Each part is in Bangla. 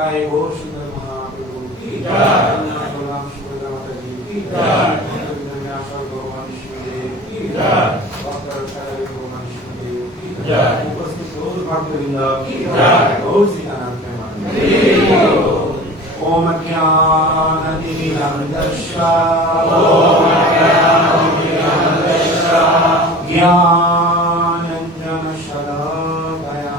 गाय गोविंद महाप्रभु की जय, गुलाम सुभद्रा माता जी की जय, भगवान शिवदेव की जय, भक्त रक्षादेव भगवान शिवदेव की जय, उपस्थित रोज भक्तवृंद की जय, गौर सीतानाथ प्रेमानंद। ओम ज्ञानतिमिरन्धस्य ज्ञानाञ्जनशलाकया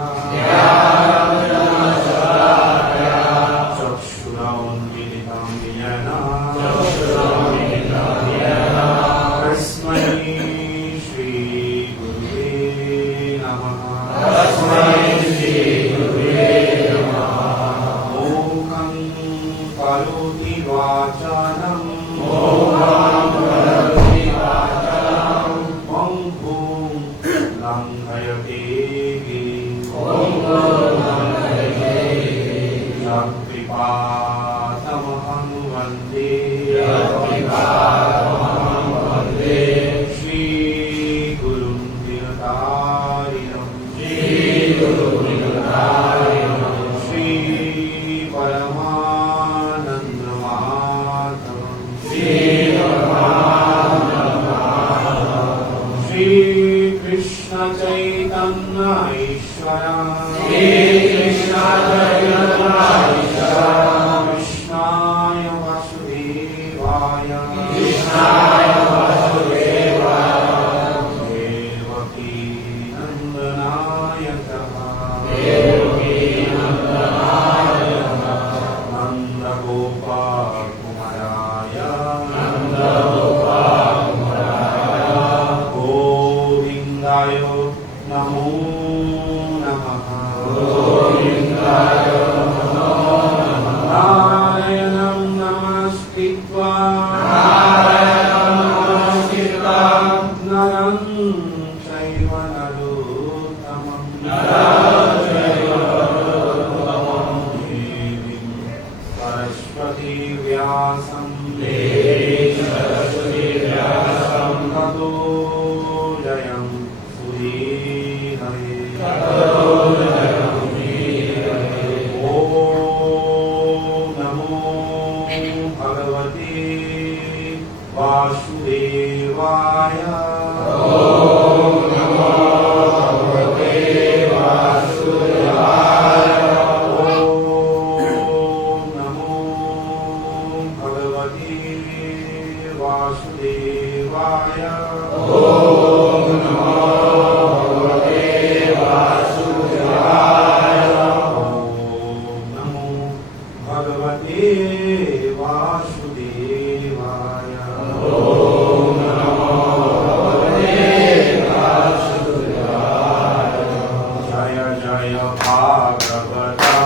चक्षुरुन्मीलितं येन तस्मै श्रीगुरुवे नमः। मूकं करोति वाचालं पङ्गुं लङ्घयते यत्कृपातमहं वन्दे श्रीगुरुं दिनतारिणं श्रीपरमानन्दमाधवं श्रीकृष्ण चैतन्य ईश्वरं कृष्णाय वासुदेवाय देवकी नन्दनाय नन्दगोपाकुमाराय गोविन्दाय नमो नमः। नारायणं नमस्कृत्वा नरं चैव नरोत्तमं देवीं सरस्वती व्यासं ततो जयं सुधीमहि। ॐ नमो भगवते वासुदेवाय। नमो भगवते वासुदेवाय। नमो भगवते वासुदेवाय। जय जय भागवता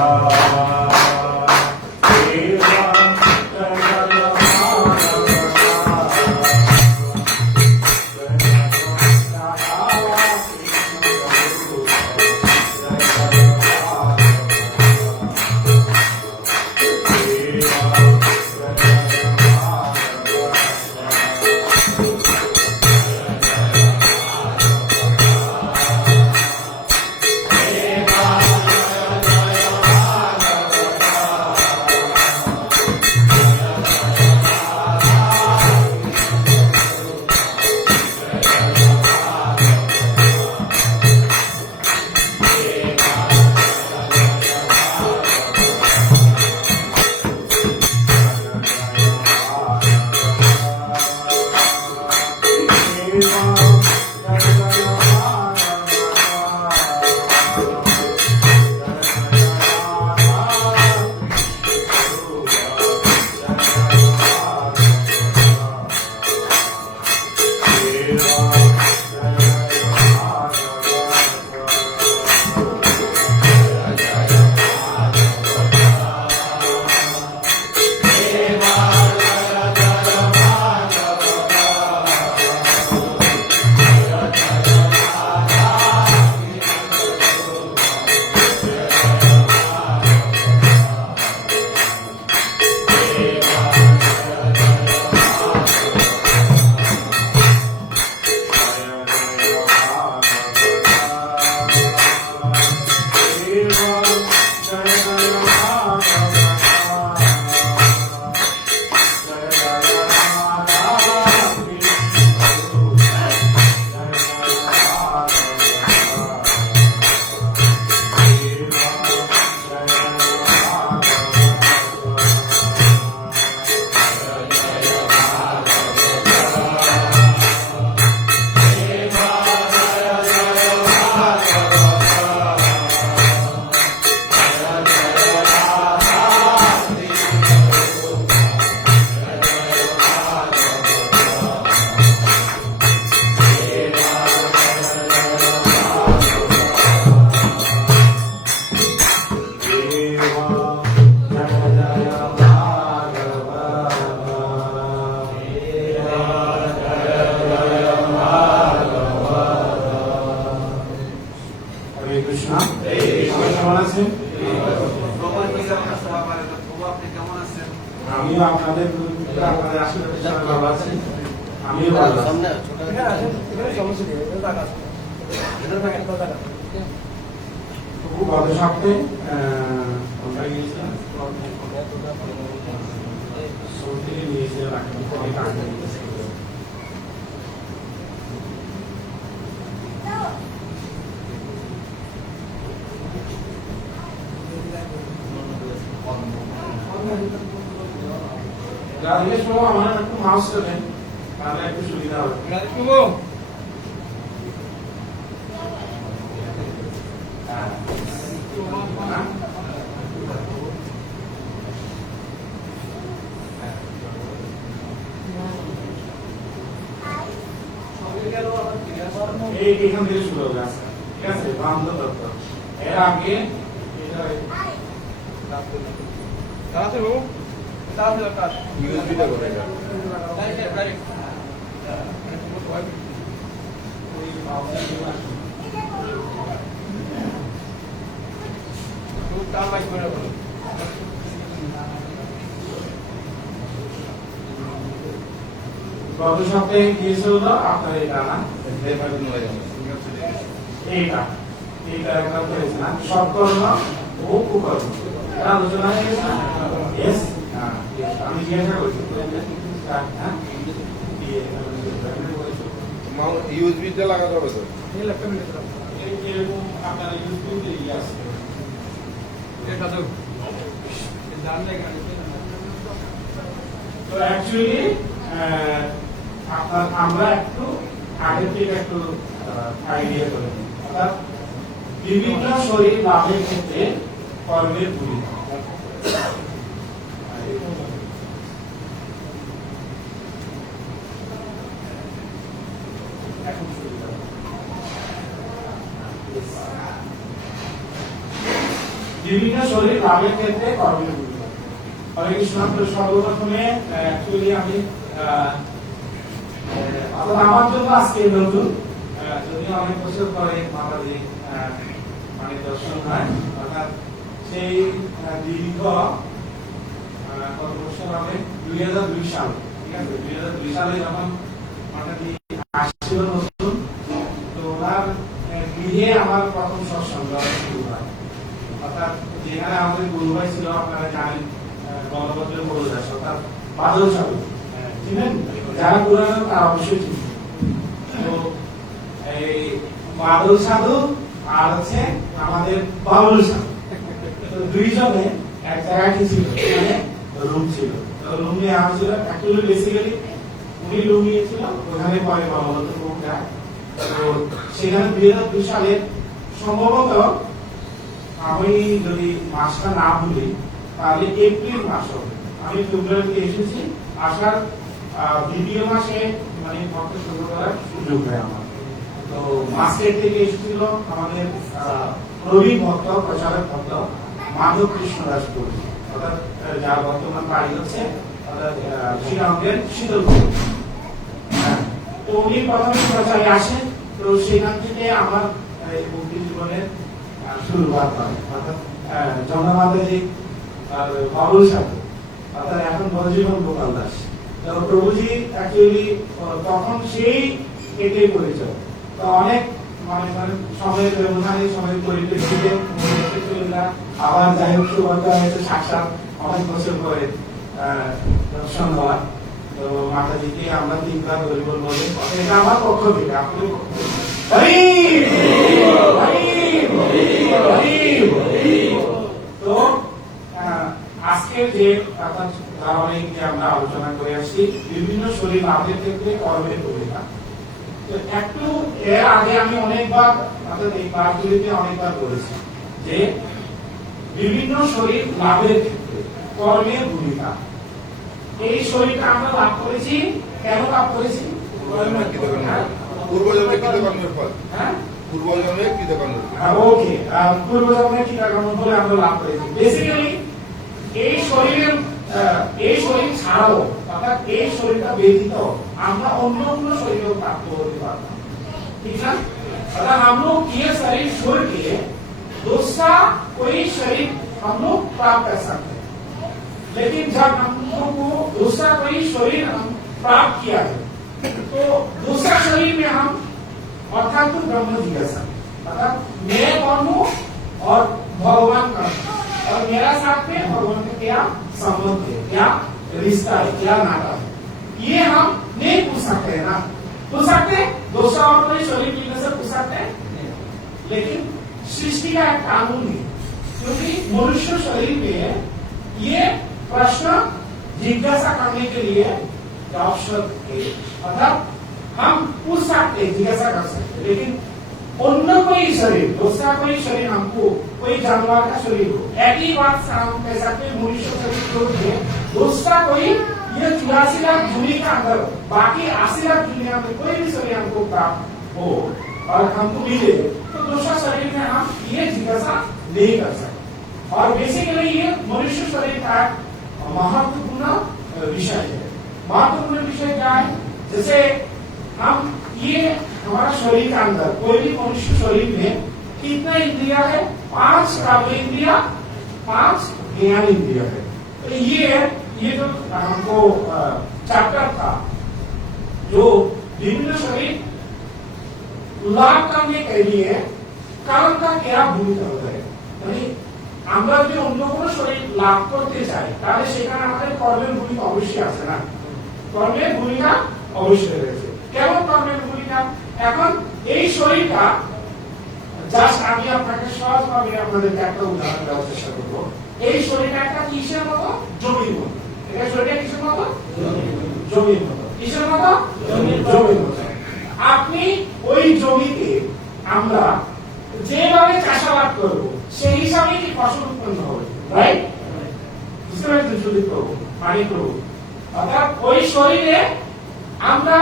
আমিও আপনাদের আপনাদের আশীর্বাদে সবাই ভালো আছি। আমিও ভালো আছি। গত সপ্তাহে আমরা গিয়েছিলাম সৌদি নিয়েছিলাম অনেক আগে। জিজ্ঞেস করবো আমার একটু মাউস করবেন তাহলে একটু সুবিধা হবে। এইখান থেকে শুরু হবে আজকে, ঠিক আছে? বান্ধব দত্ত এর আগে ইউএসবিটা কোথায় গেল? গত সপ্তাহে গিয়েছিল আপনার এটা না এইটা এইটা একটা করেছে না সৎকর্ম ও কুকর্ম আলোচনা হয়ে গেছে না? Yes? আমি জিজ্ঞাসা করছি ইউএসবিটা লাগাতে হবে তো। এরকম আপনার ইউটিউবে আছে তো অ্যাকচুয়ালি আপনার আমরা একটু আগে থেকে একটু আইডিয়া করে নিই। অর্থাৎ বিভিন্ন শরীর লাভের ক্ষেত্রে কর্মের ভূমিকা। বিভিন্ন শরীর লাভের ক্ষেত্রে কর্মের ভূমিকা। হরে কৃষ্ণ। সর্বপ্রথমে অ্যাকচুয়ালি আমি আমার জন্য আজকে নতুন, যদিও অনেক বছর পরে মাতাজি মানে দর্শন হয়, অর্থাৎ সেই দীর্ঘ কত বছর হবে 2002 সাল, ঠিক আছে? 2002 সালে যখন মাতাজি আসছিল নতুন, তো ওনার গৃহে আমার প্রথম সৎসঙ্গ শুরু হয়। অর্থাৎ যেখানে আমাদের গুরু ভাই ছিল আপনারা জানেন, বলভদ্র গুরুদাস অর্থাৎ বাদল সাধু, চিনেন? যারা পুরানো তারা অবশ্যই চিনেন। তো এই বাদল সাধু আর হচ্ছে আমাদের বাবুল সাধু, তো দুইজনে এক জায়গায় কি ছিল, মানে রুম ছিল। তো রুম নিয়ে আসছিল, অ্যাকচুয়ালি বেসিক্যালি উনি রুম নিয়েছিল ওখানে, পরে বলভদ্র প্রভু যায়। তো সেখানে 2002 সালে সম্ভবত, আমি যদি মাসটা না ভুলি তাহলে এপ্রিল মাস হবে। আমি ফেব্রুয়ারিতে এসেছি, আসার দ্বিতীয় মাসে মানে ভক্ত শুরু করার সুযোগ হয় আমার। তো মাসের থেকে এসেছিল আমাদের প্রবীণ ভক্ত, প্রচারক ভক্ত মাধব কৃষ্ণ দাস গুরু, অর্থাৎ যার বর্তমান বাড়ি হচ্ছে অর্থাৎ শ্রীরামপুরের শীতলপুর। তো উনি প্রথমে প্রচারে আসেন। তো সেখান থেকে আমার ভক্তি জীবনের শুরুয়াত হয়, অর্থাৎ জগন্নাথজি আর বাবুল সাধু, অর্থাৎ এখন বলজীবন গোপাল দাস। প্রভুজি অ্যাকচুয়ালি তখন সেই কেটে পরিচয়। তো অনেক মানে সময়ের ব্যবধানে, সময়ের পরিপ্রেক্ষিতে আবার যাই হোক সৌভাগ্য হয়েছে সাক্ষাৎ অনেক বছর পরে দর্শন হওয়ার। তো মাতাজিকে আমরা 3 বার হরিবল বলে, এটা আমার পক্ষ থেকে, আপনাদের পক্ষ থেকে তো আজকে যে ধারাবাহিক যে আমরা আলোচনা করে আসছি বিভিন্ন শরীর লাভের ক্ষেত্রে কর্মের ভূমিকা। তো একটু এর আগে আমি অনেকবার, অর্থাৎ এই ক্লাসগুলিতে অনেকবার বলেছি যে বিভিন্ন শরীর লাভের ক্ষেত্রে কর্মের ভূমিকা। এই শরীরটা আমরা লাভ করেছি, কেন লাভ করেছি? পূর্বজন্মে কৃতকর্মের ফল। হ্যাঁ, পূর্বজন্মে কৃতকর্মের ফল। ওকে, পূর্বজন্মে কৃতকর্মের ফলে আমরা লাভ করেছি। বেসিক্যালি এই শরীর ছাড়াও, অর্থাৎ এই শরীরটা ব্যতীত আমরা অন্য কোনো শরীরও প্রাপ্ত হতে পারবো, ठीक है? अगर हम लोग ये शरीर छोड़ के दूसरा कोई शरीर हम लोग प्राप्त कर सकते हैं, लेकिन जब हम लोगों को दूसरा कोई शरीर हम प्राप्त किया है, तो दूसरा शरीर में हम अर्थात तो ब्रह्म जिज्ञासा, मतलब मैं कौन हूँ और भगवान कौन है, और मेरा साथ में भगवान का क्या संबंध है, क्या रिश्ता है, क्या नाता है, ये हम नहीं पूछ सकते है ना। पूछ सकते दूसरा और कोई शरीर मिलने से पूछ सकते हैं, लेकिन सृष्टि का एक कानून है, क्योंकि मनुष्य शरीर में ये प्रश्न जिज्ञासा करने के लिए अवसर है, मतलब हम पूछ सकते जिज्ञासा कर सकते, लेकिन अन्य कोई शरीर, दूसरा कोई शरीर हमको, कोई जानवर का शरीर हो, एक ही बात हम कह सकते हैं मनुष्य शरीर को है, दूसरा कोई ये 84 लाख जूनी के अंदर बाकी 80 लाख दुनिया में कोई भी शरीर हमको प्राप्त हो और हमको मिले, तो दूसरा शरीर में हम ये जिज्ञासा नहीं कर सकते। और बेसिकली ये मनुष्य शरीर का महत्वपूर्ण विषय है। महत्वपूर्ण विषय क्या है? जैसे हम ये हमारा शरीर के अंदर कोई भी मनुष्य शरीर में कितना इंद्रिया है? 5 कर्म इंद्रिया, 5 ज्ञान इंद्रिया है। तो ये जो हमको चैप्टर था, जो विभिन्न शरीर लाभ करने के लिए कर्म का क्या भूमिका होता है, আমরা যদি অন্য কোনো শরীর লাভ করতে চাই তাহলে সেখানে আমাদের কর্মের ভূমিকা অবশ্যই আছে না, কর্মের ভূমিকা অবশ্যই রয়েছে। কেমন কর্মের ভূমিকা? এখন এই শরীরটা জাস্ট আমি আপনাকে সহজভাবে আপনাদেরকে একটা উদাহরণ দেওয়ার চেষ্টা করবো। এই শরীরটা একটা কিসের মতো? জমির মতো। এটা শরীরটা কিসের মতো? জমির মতো। কিসের মতো? জমির মতো। আপনি ওই জমিতে আমরা যেভাবে চাষাবাদ করবো সেই হিসাবে কি ফসল উৎপন্ন হবে, রাইট? বুঝতে পারছেন? যদি করবো পানি করবো, অর্থাৎ ওই শরীরে আমরা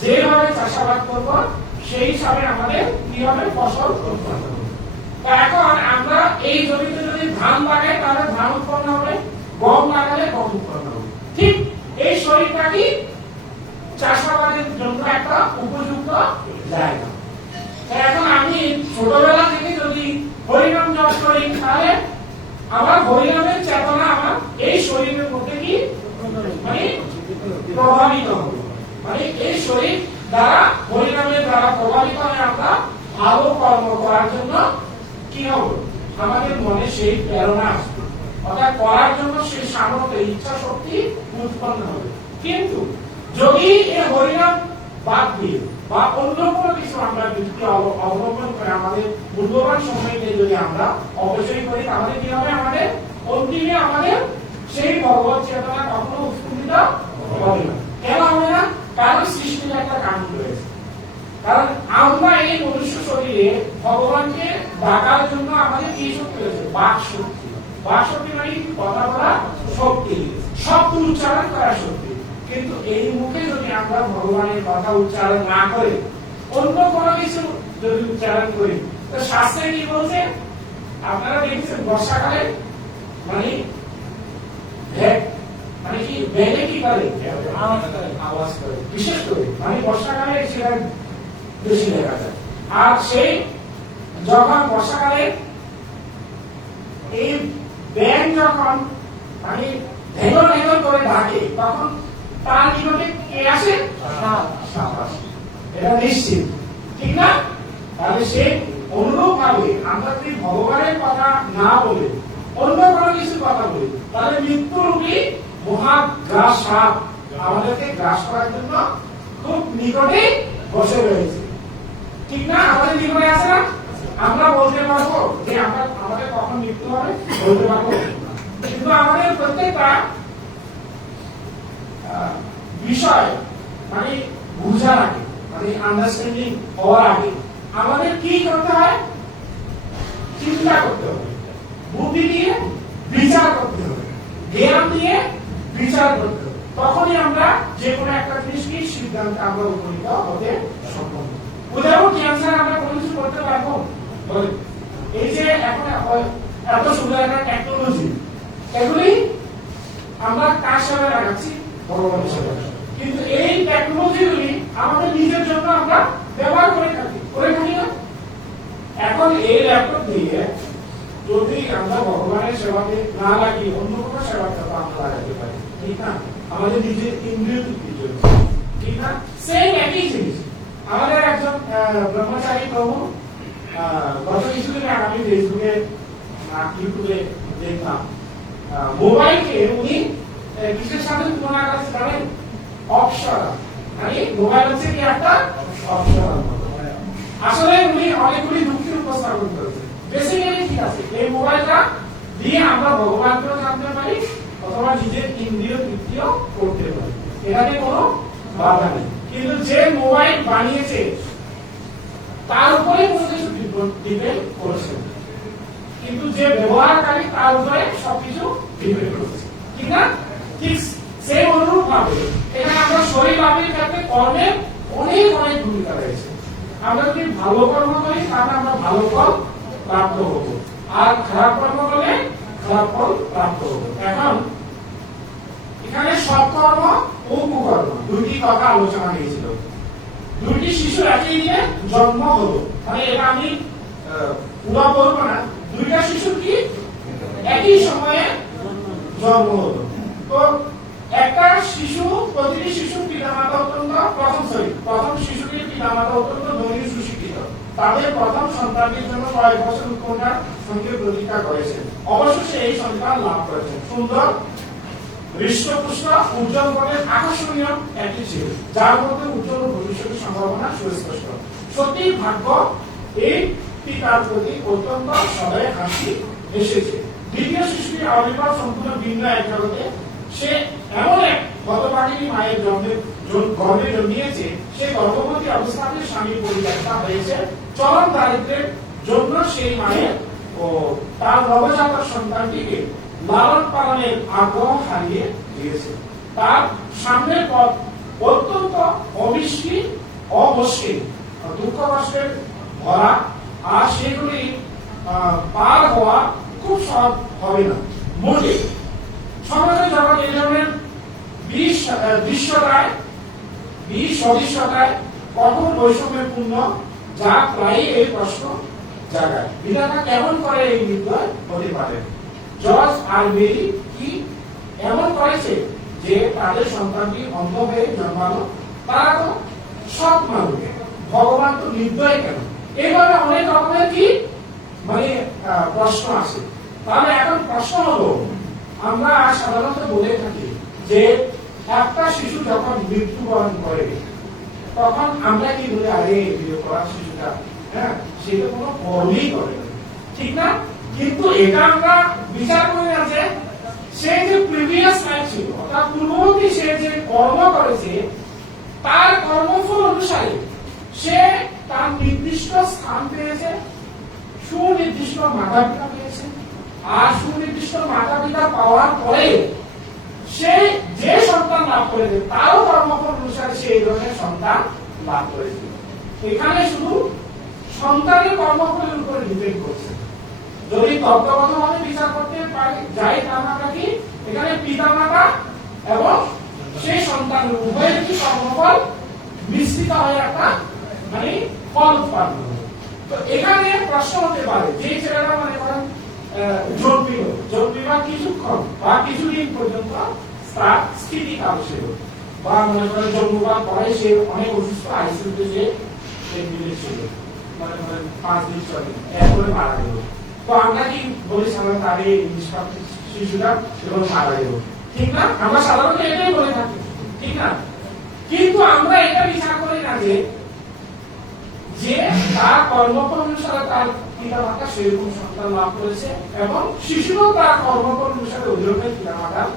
যেভাবে চাষাবাদ করবো সেই হিসাবে আমাদের কি হবে? ফসল উৎপন্ন হবে। এখন আমরা এই জমিতে যদি ধান লাগাই তাহলে ধান উৎপন্ন হবে, গম লাগালে গম উৎপন্ন হবে। ঠিক এই শরীরটা কি চাষাবাদের জন্য একটা উপযুক্ত জায়গা। এখন আমি ছোটবেলা থেকে যদি হরিনাম জপ করি তাহলে আমার হরিনামের চেতনা আমার এই শরীরের মধ্যে কি মানে প্রভাবিত হবে, মানে এই শরীর দ্বারা হরিনামের দ্বারা প্রভাবিত হয়ে আমরা ভালো কর্ম করার জন্য কি হবে? আমাদের মনে সেই প্রেরণা আসবে, অর্থাৎ করার জন্য সেই সামর্থ্য, ইচ্ছা শক্তি উৎপন্ন হবে। কিন্তু যদি এই হরিনাম বাদ দিয়ে বা অন্য কোনো কিছু আমরা যুক্তি অবলম্বন করে আমাদের মূল্যবান সময়কে যদি আমরা অপচয় করি তাহলে কি হবে? আমাদের অন্তিমে আমাদের সেই ভগবত চেতনা কখনো উৎফুল্লিত হবে না। কেন হবে না? কারণ সৃষ্টির একটা কারণ রয়েছে। কারণ আমরা এই মনুষ্য শরীরে ভগবানকে ডাকার জন্য আমাদের কি শক্তি রয়েছে? বাক শক্তি। বাক শক্তি মানে কথা বলা শক্তি, শব্দ উচ্চারণ করা শক্তি। কিন্তু এই মুখে যদি আমরা ভগবানের কথা উচ্চারণ না করে অন্য কোনো কিছু যদি উচ্চারণ করি, তো শাস্ত্রে কি বলছে? আপনারা দেখেছেন বর্ষাকালে মানে মানে কি বেগে কি করে? আওয়াজ করে, বিশেষ করে মানে বর্ষাকালে সেটা বেশি দেখা যায়। আর সেই যখন বর্ষাকালে এই ব্যাঙ যখন মানে ভেঙল ভেঙল করে ডাকে তখন তার নিকটে কে আসে? সাপ আসে, এটা নিশ্চিত, ঠিক না? তাহলে সে অনুরূপ ভাবে আমরা যদি ভগবানের কথা না বলে অন্য কোনো কিছু কথা বলি তাহলে মৃত্যুরূপী মহাগ্রাস সাপ আমাদেরকে গ্রাস করার জন্য খুব নিকটে বসে রয়েছে, ঠিক না? আমাদের নিকটে আছে না? আমরা বলতে পারবো যে আমাদের কখন মৃত্যু হবে? বলতে পারবো, কিন্তু আমাদের প্রত্যেকটা বিষয় মানে বুঝার আগে, মানে আন্ডারস্ট্যান্ডিং হওয়ার আগে আমাদের কি করতে হয়? চিন্তা করতে হবে, বুদ্ধি দিয়ে বিচার করতে হবে, জ্ঞান দিয়ে বিচার করতে হবে। তখনই আমরা যে কোনো একটা জিনিসকে সিদ্ধান্তে আমরা উপনীত হতে সক্ষম। উদাহরণ ক্যান্সার আমরা কোনো কিছু করতে পারবো? এই যে এখন এত সুন্দর একটা টেকনোলজি, এগুলি আমরা কার সাথে লাগাচ্ছি? ভগবানের সাথে। কিন্তু এই টেকনোলজিগুলি আমাদের নিজের জন্য আমরা ব্যবহার করে থাকি না? এখন এই ল্যাপটপ দিয়ে যদি আমরা ভগবানের সেবাতে না লাগি অন্য কোনো সেবাতে আমরা লাগাতে পারি, ঠিক না? আমাদের নিজের ইন্দ্রিয় তৃপ্তির জন্য, ঠিক না? সেই একই জিনিস আমাদের একজন ব্রহ্মচারী প্রভু গত কিছুদিন আগে আমি ফেসবুকে ইউটিউবে দেখলাম, মোবাইলকে উনি কিসের সাথে তুলনা করেছে জানেন? অপ্সরা। মানে মোবাইল হচ্ছে কি একটা অপ্সরা। আসলে উনি অনেকগুলি যুক্তি উপস্থাপন করেছেন। বেসিক্যালি ঠিক আছে, এই মোবাইলটা দিয়ে আমরা ভগবানকেও জানতে পারি অথবা নিজের ইন্দ্রিয় তৃপ্তিও করতে পারি, এখানে কোনো বাধা নেই। কিন্তু যে মোবাইল বানিয়েছে তার উপরে ডিপেন্ড করেছে, কিন্তু যে ব্যবহারকারী তার উপরে সবকিছু ডিপেন্ড করেছে, ঠিক না? ঠিক সেই অনুরূপ ভাবে এখানে আমরা শরীর লাভের ক্ষেত্রে কর্মের অনেক অনেক ভূমিকা রয়েছে। আমরা যদি ভালো কর্ম করি তাহলে আমরা ভালো ফল প্রাপ্ত হব, আর খারাপ কর্ম করলে খারাপ ফল প্রাপ্ত হব। এখন এখানে সৎকর্ম ও কুকর্ম দুইটি কথা আলোচনা হয়েছিল। দুইটি শিশু একই দিনে জন্ম হলো, মানে এটা আমি পুরো বলবো না, দুইটা শিশু কি একই সময়ে জন্ম হলো। তো একটা শিশু, প্রতিটি শিশুর পিতামাতা অত্যন্ত প্রথম শিশুটির পিতামাতা অত্যন্ত ধনী সুশিক্ষিত। তাদের প্রথম সন্তানটির জন্য কয়েক বছর উৎকণ্ঠার সঙ্গে প্রতীক্ষা করেছেন। অবশেষে এই সন্তান লাভ করেছেন। সুন্দর, হৃষ্টপুষ্ট, উজ্জ্বল বলের আকর্ষণীয় একটি ছিল, যার মধ্যে উজ্জ্বল ভবিষ্যতের সম্ভাবনা সুস্পষ্ট। সত্যি ভাগ্য এই পিতার প্রতি অত্যন্ত সদয় হাসি এসেছে। দ্বিতীয় শিশুটির আবির্ভাব সম্পূর্ণ ভিন্ন এক জগতে। সে এমন এক হতভাগিনী মায়ের গর্ভে জন্মিয়েছে, সে গর্ভবতী অবস্থাতে স্বামীর পরিত্যক্তা হয়েছে। চরম দারিদ্র্যের জন্য সেই মায়ের ও তার নবজাত সন্তানটিকে লালন পালনের আগ্রহ হারিয়ে দিয়েছে। তার সামনের পথ অত্যন্ত অমসৃণ, দুঃখ কষ্টের ভরা, আর সেগুলি পার হওয়া খুব সহজ হবে না। মোটে সমাজে যখন এই ধরনের সদৃশ্যতায় কঠোর বৈষম্যপূর্ণ, যা প্রায় এই প্রশ্ন জাগায়, বিধাতা কেমন করে এই নির্দয় হতে পারে? জর্জ আর মেরি কি এমন করেছে যে তাদের সন্তানটি অন্ধ হয়ে জন্মালো? তারা তো সৎ মানুষ, ভগবান তো নির্দয় কেন? এইভাবে অনেক রকমের কি মানে প্রশ্ন আসে। তাহলে এখন প্রশ্ন হলো, আমরা সাধারণত বলে থাকি যে একটা শিশু যখন মৃত্যুবরণ করে তখন আমরা কি বলি, আরে বিয়ে করা শিশুটা, হ্যাঁ সেটা কোনো কর্মই করে, ঠিক না? কিন্তু এটা আমরা বিচার করি না যে সে যে প্রিভিয়াস লাইফ ছিল, অর্থাৎ পূর্ববর্তী সে যে কর্ম করেছে তার কর্মফল অনুসারে সে তার নির্দিষ্ট স্থান পেয়েছে, সুনির্দিষ্ট মাতা পিতা পেয়েছে। আর সুনির্দিষ্ট মাতা পিতা পাওয়ার পরে সে যে সন্তান লাভ করেছে তারও কর্মফল অনুসারে সে এই ধরনের সন্তান লাভ করেছে। এখানে শুধু সন্তানের কর্মফলের উপরে ডিপেন্ড করছে। যদি তত্ত্বগতভাবে বিচার করতে যাই তাহলে আমরা কি এখানে পিতা মাতা এবং সেই সন্তান উভয়ের কি কর্মফল মিশ্রিত হয়ে একটা মানে ফল উৎপন্ন হবে। তো এখানে প্রশ্ন হতে পারে, যে ছেলেরা মনে করেন জন্মিবার কিছুক্ষণ বা কিছুদিন পর্যন্ত তার স্থিতিকাল ছিল, বা মনে করেন জন্মবার পরে সে অনেক অসুস্থ, আইসিইউতে যে ছিল, মনে করেন 5 দিন 6 দিন, এরপরে মারা গেল। তো আমরা কি বলি সাধারণত আগে শিশুরা এবং মারা গেল, ঠিক না? আমরা সাধারণত এটাই বলে থাকি, ঠিক না? কিন্তু আমরা এটা বিচার করি না যে তার কর্মফল অনুসারে তার পিতা মাতা সেরকম সন্তান লাভ করেছে এবং শিশুও তার কর্মফল অনুসারে অধিরোধের পিতা মাতার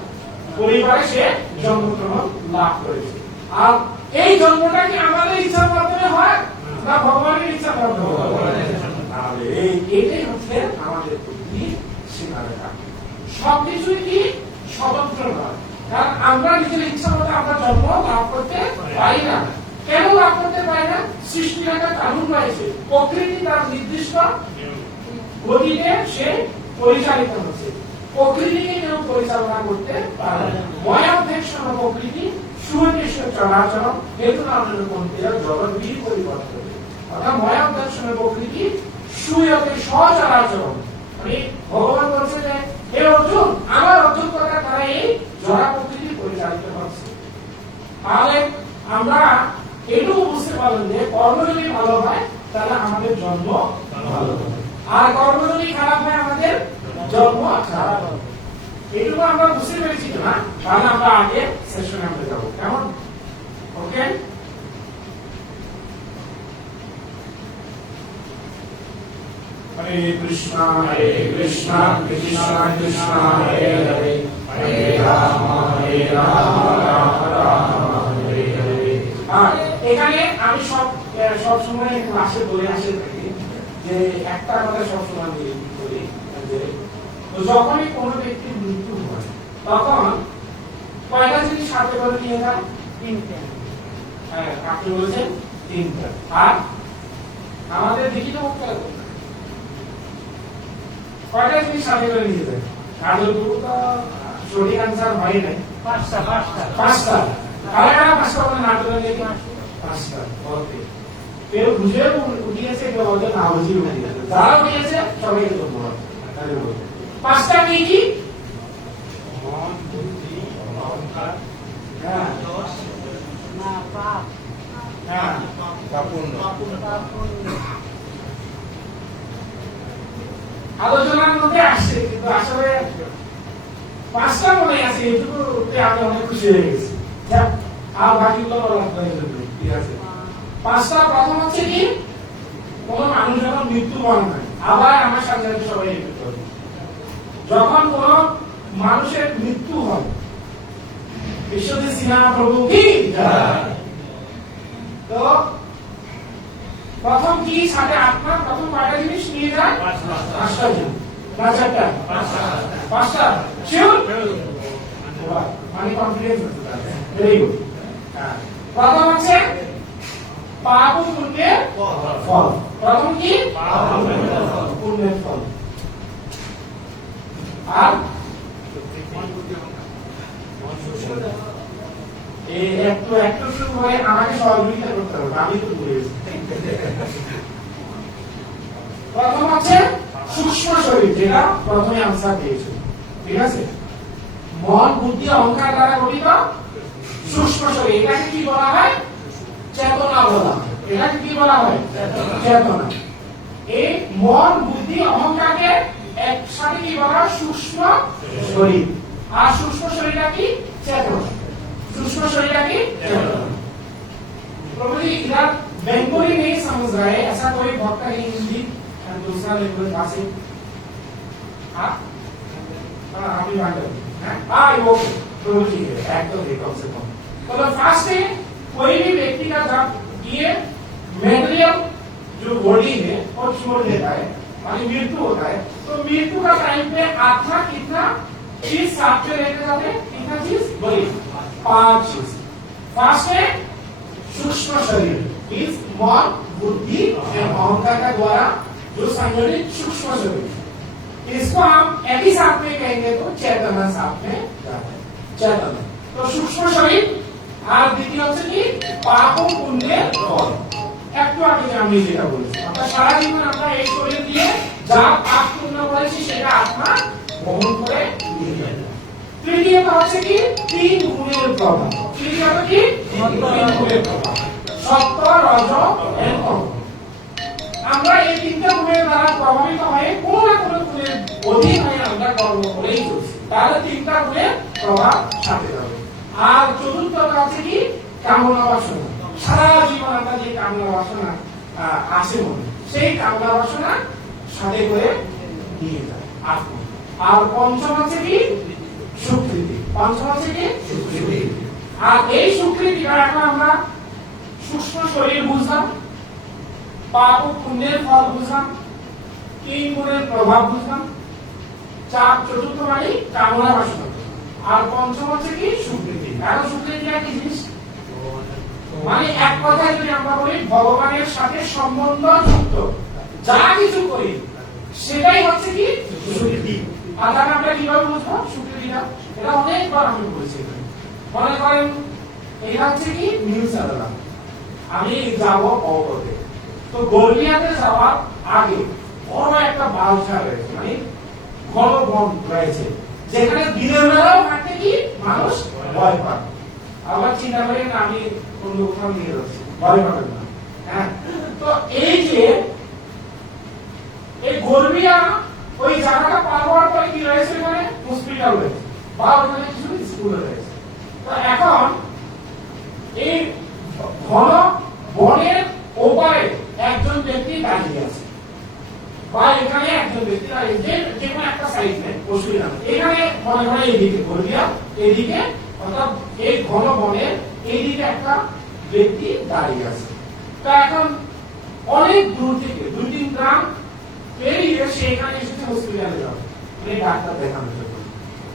পরিবারে সে জন্মগ্রহণ লাভ করেছে। আর এই জন্মটা কি আমাদের ইচ্ছার মাধ্যমে হয় না ভগবানের ইচ্ছার মাধ্যমে হয়? এটাই হচ্ছে আমাদের বুদ্ধি সীমারেখা। সবকিছুই কি স্বতন্ত্র নয়, কারণ আমরা নিজের ইচ্ছা মতো আমরা জন্ম লাভ করতে পারি না। কেন লাভ করতে পারি না? সৃষ্টির একটা কানুন রয়েছে, প্রকৃতি তার নির্দিষ্ট গতিতে সে পরিচালিত হচ্ছে। প্রকৃতিকে কেউ পরিচালনা করতে পারে না। ময়াধ্যক্ষণ প্রকৃতি সুনির্দিষ্ট চলাচরণ হেতু নামের পন্থীরা জগৎ পরিবর্তন, অর্থাৎ ময়াধ্যক্ষণ প্রকৃতি সুয়তে সচরাচরণ, মানে ভগবান বলছে যে হে অর্জুন, আমার অর্জুনতার দ্বারা এই জড়া প্রকৃতি পরিচালিত হচ্ছে। তাহলে আমরা এটুকু বুঝতে পারলাম যে কর্ম যদি ভালো হয় তাহলে আমাদের জন্ম ভালো হবে, আর কর্ম যদি খারাপ হয় আমাদের জন্ম খারাপ হবে। এটুকু আমরা বুঝতে পেরেছি না? তাহলে আমরা আগে সেশনে আমরা যাবো, কেমন? ওকে, হরে কৃষ্ণ কৃষ্ণ কৃষ্ণ হরে হরে, হরে রাম রাম রাম হরে হরে। আর এখানে আমি সব সময় ক্লাসে বলে আসে থাকি যে একটা কথা সব সময় বলি যে যখনই কোনো ব্যক্তির মৃত্যু হয় তখন কয়টা জিনিস সাথে করে নিয়ে যায়? তিনটা। হ্যাঁ, আপনি বলেছেন তিনটা। আর আমাদের দেখি তো কয়টা জিনিস সাথে করে নিয়ে যায়? কাজল গুরু তো সঠিক আনসার হয় নাই। পাঁচটা। কারা কারা পাঁচটা বলে না করে নিয়ে? পাঁচটা। ওকে, কেউ বুঝে উঠিয়েছে, কেউ ওদের না বুঝিয়ে উঠিয়েছে। যারা উঠিয়েছে সবাইকে ধন্যবাদ। পাঁচটা কি কি? মন, বুদ্ধি, অহংকার, আলোচনার মধ্যে আসছে, কিন্তু আসলে পাঁচটা মনে আছে, এটুকু আমি অনেক খুশি হয়ে গেছি। আর বাকিগুলো বলার প্রয়োজন নেই, ঠিক আছে? পাঁচটা। প্রথম হচ্ছে কি, কোন মানুষ যখন মৃত্যুবরণ হয়, আবার আমার সাথে সবাই যখন কোন মানুষের মৃত্যু হয়, বিশ্বজিৎ সিনহা প্রভু কি, তো প্রথম কি সাথে আত্মা প্রথম কয়টা জিনিস নিয়ে যায়? পাঁচটা জিনিস। না চারটা? পাঁচটা। শিওর? মানে কনফিডেন্স আছে। Very good. প্রথম হচ্ছে পাপ ও পুণ্যের ফল। প্রথম কি? পাপ ও পুণ্যের ফল। আর একটু শুরু হয়ে আমাকে সহযোগিতা করতে হবে, আমি তো ভুলে গেছি। প্রথম হচ্ছে সূক্ষ্ম শরীর, যেটা প্রথমে আনসার দিয়েছে, ঠিক আছে? মন, বুদ্ধি, অহংকার দ্বারা গঠিত সূক্ষ্ম শরীর, এটাকে কি বলা হয়? চেতনা বলা হয়। এটাকে কি বলা হয়? চেতনা। এই মন, বুদ্ধি, অহংকারকে একসাথে কি বলা হয়? সূক্ষ্ম শরীর। আর সূক্ষ্ম শরীরটা কি? চেতনা। सूक्ष्म शरीर की प्रभु जी इधर बेंगोली नहीं समझ रहा है, ऐसा कोई भक्त है हिंदी दूसरा लैंग्वेज भाषी? हाँ आप ही बात करें। हाँ वो प्रभु जी है, एक तो कम से कम। तो फास्ट है, कोई भी व्यक्ति का जब ये मेटेरियल जो बॉडी है और छोड़ देता है, मानी मृत्यु होता है, तो मृत्यु का टाइम पे आत्मा कितना चीज साथ में लेके जाते हैं? कितना चीज? बड़ी पांच चीज। फर्स्ट है सूक्ष्म शरीर, मीन्स मन, बुद्धि और अहंकार का द्वारा जो संगठित सूक्ष्म शरीर, इसको हम एक ही साथ में कहेंगे तो चेतना साथ में जाता है, चेतना। तो सूक्ष्म शरीर और द्वितीय হচ্ছে কি পাপ ও পুণ্যের ফল। একটু আগে আমি যেটা বলেছি, আমরা সারা জীবন আমরা এই শরীর দিয়ে যা পাপ পুণ্য করেছি সেটা আত্মা বহন করে নিয়ে যায়। তৃতীয়ত হচ্ছে কি তিন গুণের প্রভাব। তৃতীয়ত কি তিন গুণের প্রভাব, সত্য, রজ এবং তম। আমরা এই তিনটা গুণের দ্বারা প্রভাবিত হয়ে কোন না কোন গুণের অধীন হয়ে আমরা কর্ম করেই চলছি, তাহলে তিনটা গুণের প্রভাব সাথে যাবে। আর চতুর্থত আছে কি কামনা বাসনা। সারা জীবন আমরা যে কামনা বাসনা আসে মনে, সেই কামনা বাসনা সাথে করে নিয়ে যায় আত্মা। আর পঞ্চম হচ্ছে কি স্বীকৃতি। পঞ্চম হচ্ছে কি স্বীকৃতি। আর এই স্বীকৃতিটা এখন আমরা সূক্ষ্ম শরীর বুঝলাম, পাপ ও পুণ্যের ফল বুঝলাম, তিন গুণের প্রভাব বুঝলাম, চতুর্থ মানে কামনা বাসনা, আর পঞ্চম হচ্ছে কি স্বীকৃতি। এখন স্বীকৃতিটা কি জিনিস? মানে এক কথায় যদি আমরা বলি ভগবানের সাথে সম্বন্ধ যুক্ত যা কিছু করি সেটাই হচ্ছে কি স্বীকৃতি। আর আমরা কিভাবে বুঝবো স্বীকৃতিটা? এটা অনেকবার আমি বলেছি। মনে করেন এটা হচ্ছে কি নিউ সারালা, আমি যাব অবতে, তো গড়িয়াতে যাওয়ার আগে বড় একটা বালছা রয়েছে, মানে ঘন বন রয়েছে, যেখানে দিনের বেলাও হাঁটতে কি মানুষ ভয় পায়। আবার চিন্তা করেন আমি অন্য কোথাও নিয়ে যাচ্ছি, ভয় পাবেন না। হ্যাঁ, তো এই যে এই গর্বিয়া ওই জায়গাটা পার হওয়ার পরে কি রয়েছে, মানে হসপিটাল রয়েছে বা ওখানে কিছু স্কুল রয়েছে। তো এখন এই ঘন বনের ওপারে একজন ব্যক্তি দাঁড়িয়ে আছে, বা এখানে একজন ব্যক্তি দাঁড়িয়ে, যে কোনো একটা সাইড নেই, অসুবিধা নেই। এখানে মনে হয় এইদিকে গর্বিয়া, এইদিকে অর্থাৎ এই ঘন বনের এইদিকে একটা ব্যক্তি দাঁড়িয়ে আছে। তো এখন অনেক দূর থেকে 2-3 গ্রাম পেরিয়ে সে এখানে এসেছে হসপিটালে যাবে, মানে ডাক্তার দেখানোর জন্য।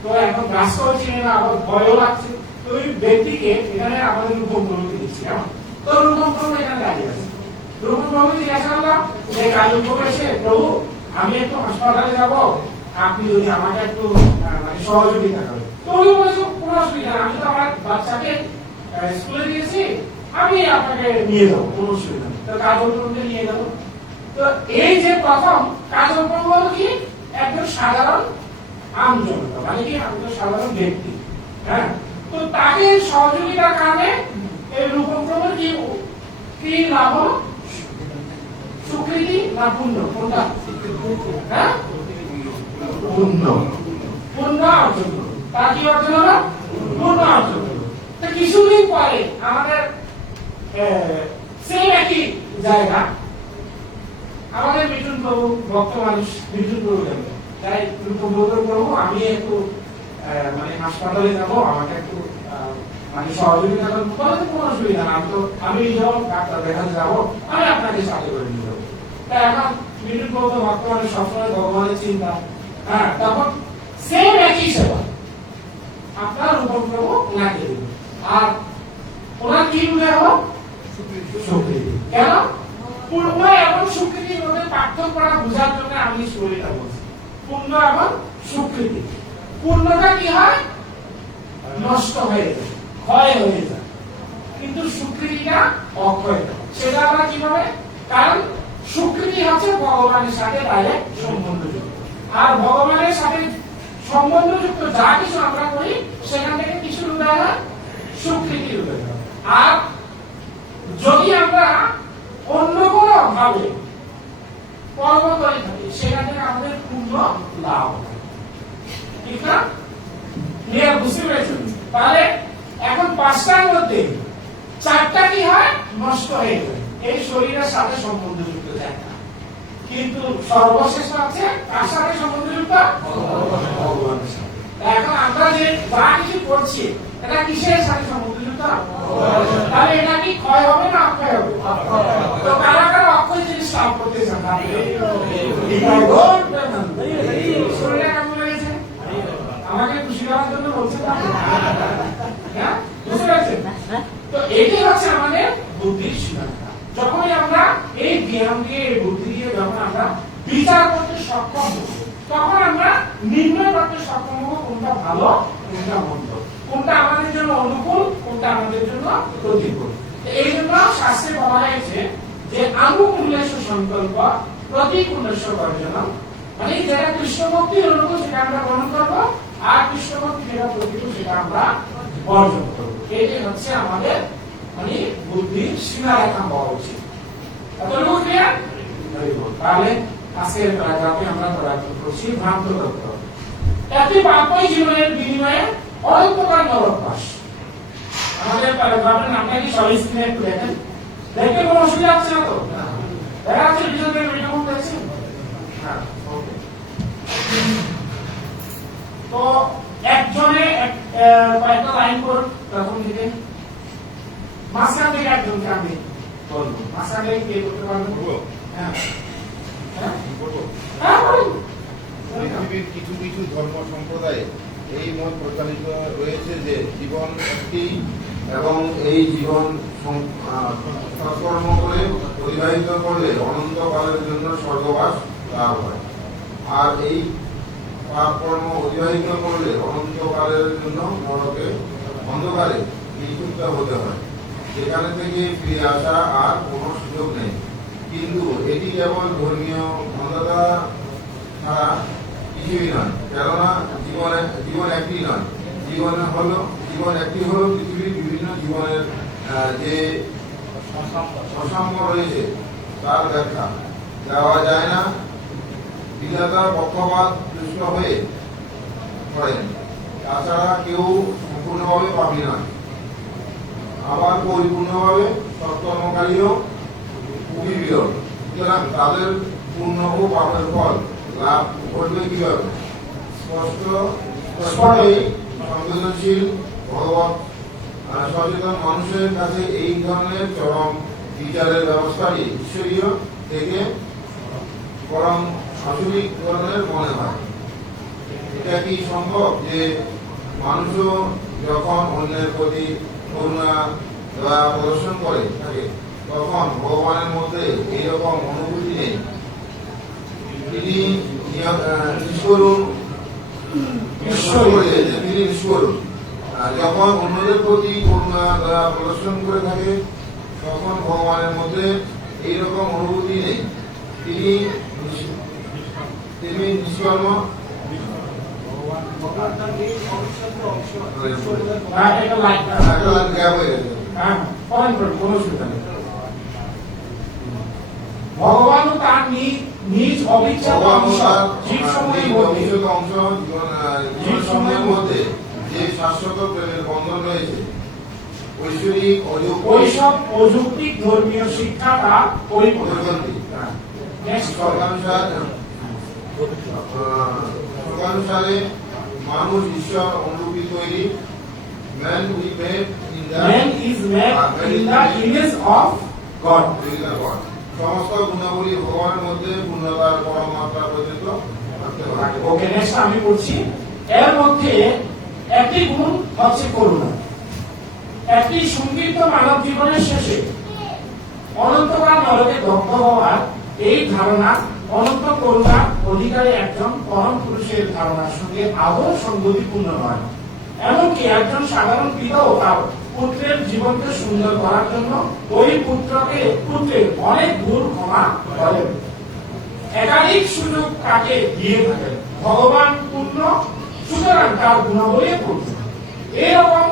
তো এখন রাস্তাও চিনে না, আবার ভয়ও লাগছে। তো ওই ব্যক্তিকে এখানে আমাদের রূপম প্রভুকে দিচ্ছি, কেমন? তো রূপম প্রভু এখানে দাঁড়িয়ে আছে। রূপম প্রভু জিজ্ঞাসা করলাম যে কালু প্রভু এসে, প্রভু আমি একটু হাসপাতালে যাব, আপনি যদি আমাকে একটু মানে সহযোগিতা করেন। তো উনি বলেছে কোনো অসুবিধা নেই, আমি তো আমার বাচ্চাকে স্কুলে দিয়েছি, আমি আপনাকে নিয়ে যাবো, কোনো অসুবিধা নেই। তো কাজল প্রভুকে নিয়ে যাবো। তো এই যে প্রথম কাজল প্রভু হলো কি একজন সাধারণ আমজনতা, মানে কি একজন সাধারণ ব্যক্তি। হ্যাঁ, তো তাকে সহযোগিতার কারণে এই রূপম প্রভুর কি লাভ হলো? স্বীকৃতি না পুণ্য? কোনটা? হ্যাঁ, পুণ্য। পুণ্য অর্জন হলো। তার কি অর্জন হলো? পুণ্য অর্জন হলো। তো কিছুদিন পরে আমাদের সেই একই জায়গা আমাদের মিঠুন প্রভু, ভক্ত মানুষ মিঠুন প্রভু যাবে, তাই প্রভু আমি একটু মানে হাসপাতালে যাবো, আমাকে একটু মানে সহযোগিতা করুন। কোনো অসুবিধা না, আমি নিজেও ডাক্তার দেখাতে যাবো, আমি আপনাকে সাথে করে নিয়ে যাবো। তাই এখন মিঠুন প্রভু ভক্ত মানুষ সবসময় ভগবানের চিন্তা। হ্যাঁ, তখন সেম একই সেবা আপনার রূপম প্রভু ওনাকে দেবে, আর ওনার কি রূপে হলো? স্বীকৃতি। কেন? পূর্ণ এবং স্বীকৃতির মধ্যে পার্থক্যটা বোঝার জন্য আমি স্টোরিটা বলছি। পূর্ণ এবং স্বীকৃতি। পূর্ণটা কি হয়? নষ্ট হয়ে যায়, ক্ষয় হয়ে যায়, কিন্তু স্বীকৃতিটা অক্ষয়। সেটা আমরা কিভাবে? কারণ স্বীকৃতি হচ্ছে ভগবানের সাথে ডাইরেক্ট সম্বন্ধযুক্ত, আর ভগবানের সাথে সম্বন্ধযুক্ত যা কিছু আমরা করি সেখান থেকে কিছু উদয় হয়, স্বীকৃতির উদয় হয়। আর যদি আমরা অন্য কোনো ভাবে কর্ম করে থাকি সেখান থেকে আমাদের পূর্ণ লাভ হয়, ঠিক না? ক্লিয়ার? বুঝতে পেরেছেন? তাহলে এখন 5টার মধ্যে 4টা কি হয়? নষ্ট হয়ে যায়, এই শরীরের সাথে সম্বন্ধযুক্ত একটা, কিন্তু সর্বশেষ আছে কার সাথে সম্বন্ধযুক্ত? ভগবানের সাথে। এখন আমরা যে যা কিছু করছি এটা কিসের সাথে সম্বন্ধযুক্ত? তাহলে এটা কি ক্ষয় হবে না অক্ষয় হবে? তো কারা কারা অক্ষয় জিনিস লাভ করতে চান? শরীরে কেমন লেগেছে? আমাকে খুশি করার জন্য বলছেন না? হ্যাঁ, বুঝতে পারছেন? তো এটাই হচ্ছে আমাদের বুদ্ধির সীমাটা। যখনই আমরা এই জ্ঞান দিয়ে, এই বুদ্ধি দিয়ে যখন আমরা বিচার করতে সক্ষম হব, তখন আমরা নির্ণয় করতে সক্ষম হব কোনটা ভালো, কোনটা মন্দ, কোনটা আমাদের জন্য অনুকূল, কোনটা আমাদের জন্য প্রতিকূল। এই জন্য শাস্ত্রে বলা হয়েছে যে আনুকূল্যেষু সংকল্প প্রতিকূল্যেষু বর্জনম, মানে যেটা কৃষ্ণ ভক্তির অনুকূল সেটা আমরা গ্রহণ করবো, আর কৃষ্ণ ভক্তি যেটা প্রতিকূল সেটা আমরা বর্জন করবো। এটাই হচ্ছে আমাদের মানে বুদ্ধির সীমারেখা হওয়া উচিত। এতটুকু ক্লিয়ার? তাহলে আজকের প্যারাগ্রাফে আমরা পড়াশোনা করছি ভ্রান্ত তত্ত্ব। একটি পাপময় জীবনের বিনিময়ে অনন্তকাল নরকবাস। আমাদের প্যারাগ্রাফের নামটা কি সবাই স্ক্রিনে একটু দেখেন, দেখে কোনো অসুবিধা হচ্ছে না তো? দেখা যাচ্ছে বিজনেসের ভিডিও করতে আছে? হ্যাঁ, ওকে। তো একজনে কয়েকটা লাইন করুন প্রথম দিকে, মাঝখান থেকে একজনকে আমি বলবো, মাঝখান থেকে কে করতে পারবেন? হ্যাঁ পৃথিবীর কিছু কিছু ধর্ম সম্প্রদায়ে এই মত প্রচারিত রয়েছে যে জীবন একটি এবং এই জীবন সৎকর্ম করে অতিবাহিত করলে অনন্তকালের জন্য স্বর্গবাস লাভ হয়, আর এই পাপ কর্ম অতিবাহিত করলে অনন্তকালের জন্য নরকে অন্ধকারে নিযুক্ত হতে হয়, সেখানে থেকে ফিরে আসা আর কোনো সুযোগ নেই। কিন্তু এটি কেবল ধর্মীয় অন্ধতা ছাড়া পৃথিবী নয়, কেননা জীবন একটি নয়। জীবন একটি হলো পৃথিবীর বিভিন্ন জীবনের যে অসাম্য রয়েছে তার ব্যাখ্যা দেওয়া যায় না। বিধাতার পক্ষপাত দুষ্ট হয়ে পড়েন, তাছাড়া কেউ সম্পূর্ণভাবে পাপী নয়, আবার পরিপূর্ণভাবে সৎকর্মকারীও খুবই বিরল। সুতরাং তাদের পূর্ণ ও পাপের ফল লাভ করবে কিভাবে? স্পষ্টই সংবেদনশীল ভগবত সচেতন মানুষের কাছে এই ধরনের চরম বিচারের ব্যবস্থাটি ঈশ্বরীয় থেকে বরং আসরিক ধরনের মনে হয়। এটা কি সম্ভব যে মানুষও যখন অন্যের প্রতি করুণা বা প্রদর্শন করে থাকে তখন ভগবানের মধ্যে এইরকম অনুভূতি নেই? তিনি নিষ্করুণ, তিনি নিষ্করুণ। যখন অন্যদের প্রতি করুণা দয়া প্রদর্শন করে থাকে তখন ভগবানের মধ্যে এইরকম অনুভূতি নেই। তিনি নিষ্কর্ম। ভগবান তার নিজ অবিচ্ছেদ্য অংশ জীব সময়ের মধ্যে যে শাশ্বত প্রেমের বন্ধন রয়েছে, ওইসব অযৌক্তিক ধর্মীয় শিক্ষা বা পরিপন্থী শোকানুসারে মানুষ ঈশ্বর অনুরূপী তৈরি। Man is made in the image of God. সমস্ত গুণাবলী ভগবানের মধ্যে পূর্ণতার পরম মাত্রা পর্যন্ত থাকতে পারে। ওকে, নেক্সট আমি বলছি। এর মধ্যে একটি গুণ হচ্ছে করুণা। একটি সংকীর্ণ মানব জীবনের শেষে অনন্তকাল নরকে দগ্ধ হওয়ার এই ধারণা অনন্ত করুণা অধিকারী একজন পরম পুরুষের ধারণার সঙ্গে আদৌ সঙ্গতিপূর্ণ নয়। এমনকি একজন সাধারণ পিতাও তার পুত্রের জীবনকে সুন্দর করার জন্য ওই পুত্রের অনেক ভুল ক্ষমা করেন, একাধিক সুযোগ তাকে দিয়ে থাকেন। ভগবান পূর্ণ, সুতরাং তার গুণাবলী পূর্ণ। এরকম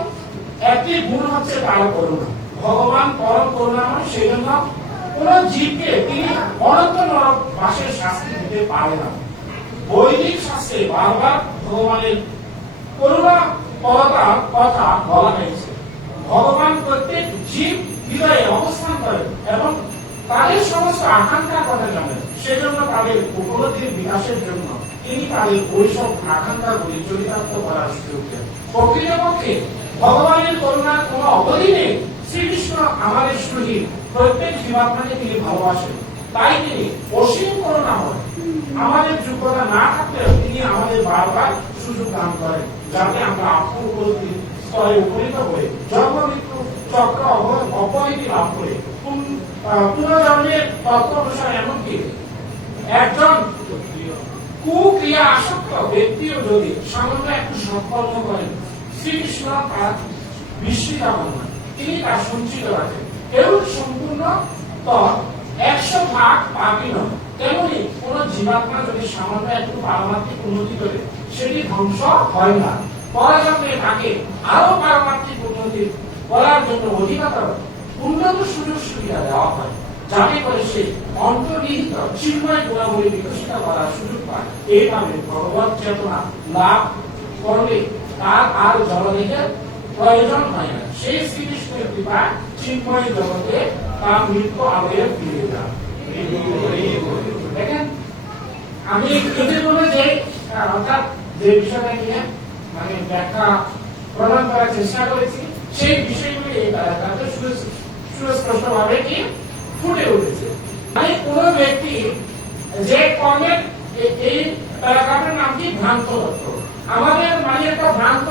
একটি গুণ হচ্ছে তার করুণা। ভগবান পরম করুণাময়, সেই জন্য কোন জীবকে তিনি অনন্ত নরক বাসের শাস্তি দিতে পারে না। বৈদিক শাস্ত্রে বারবার ভগবানের করুণা পরতার কথা বলা হয়েছে। ভগবান প্রত্যেক জীব হৃদয়ে অবস্থান করেন এবং তাদের সমস্ত আকাঙ্ক্ষার কথা জানেন। সেজন্য তাদের উপলব্ধির বিকাশের জন্য তিনি তাদের ওইসব আকাঙ্ক্ষাগুলি চরিতার্থ করার সুযোগ দেন। প্রকৃতপক্ষে ভগবানের করুণার কোন অবধি নেই। শ্রীকৃষ্ণ আমাদের সহিত প্রত্যেক জীবাত্মাকে তিনি ভালোবাসেন, তাই তিনি অসীম করুণাময়। আমাদের যোগ্যতা না থাকলেও তিনি আমাদের বারবার সুযোগ দান করেন, যাতে আমরা আত্ম-উপলব্ধির স্তরে উপনীত হয়ে জন্ম মৃত্যু চক্র অপরিধি লাভ করে পুনর্জন্মের তত্ত্ব অনুসারে, এমনকি একজন কুক্রিয়া আসক্ত ব্যক্তিও যদি সামান্য একটু সৎকর্ম করেন, শ্রীকৃষ্ণ তার বিস্মৃত হন না, তিনি তার সঞ্চিত রাখেন। এরূপ সম্পূর্ণ 100 ভাগ পাপী নয়। তেমনি কোন জীবাত্মা যদি সামান্য একটু পারমাত্মিক উন্নতি করে সেটি ধ্বংস হয় না, পরজন্মে তাকে আরো পারমাত্মিক উন্নতি করার জন্য অধিকতর উন্নত সুযোগ সুবিধা দেওয়া হয়, যাতে করে সে অন্তর্নিহিত চিন্ময় গুণাবলী বিকশিত করার সুযোগ পায়। এইভাবে ভগবত চেতনা লাভ করলে তার আর জলদেহের প্রয়োজন হয় না। সেই শ্রীকৃষ্ণের কৃপায় চিন্ময় জগতে তার মৃত্যু আলোয় ফিরে যান। দেখেন, আমি এগুলো যে অর্থাৎ যে বিষয়টা নিয়ে মানে ব্যাখ্যা প্রদান করার চেষ্টা করেছি, সেই বিষয়গুলি এই প্যারাগ্রাফে সুস্পষ্টভাবে কি ফুটে উঠেছে। মানে কোন ব্যক্তি যে কর্মের, এই প্যারাগ্রাফের নাম কি ভ্রান্ত তত্ত্ব। আমাদের মানে একটা ভ্রান্ত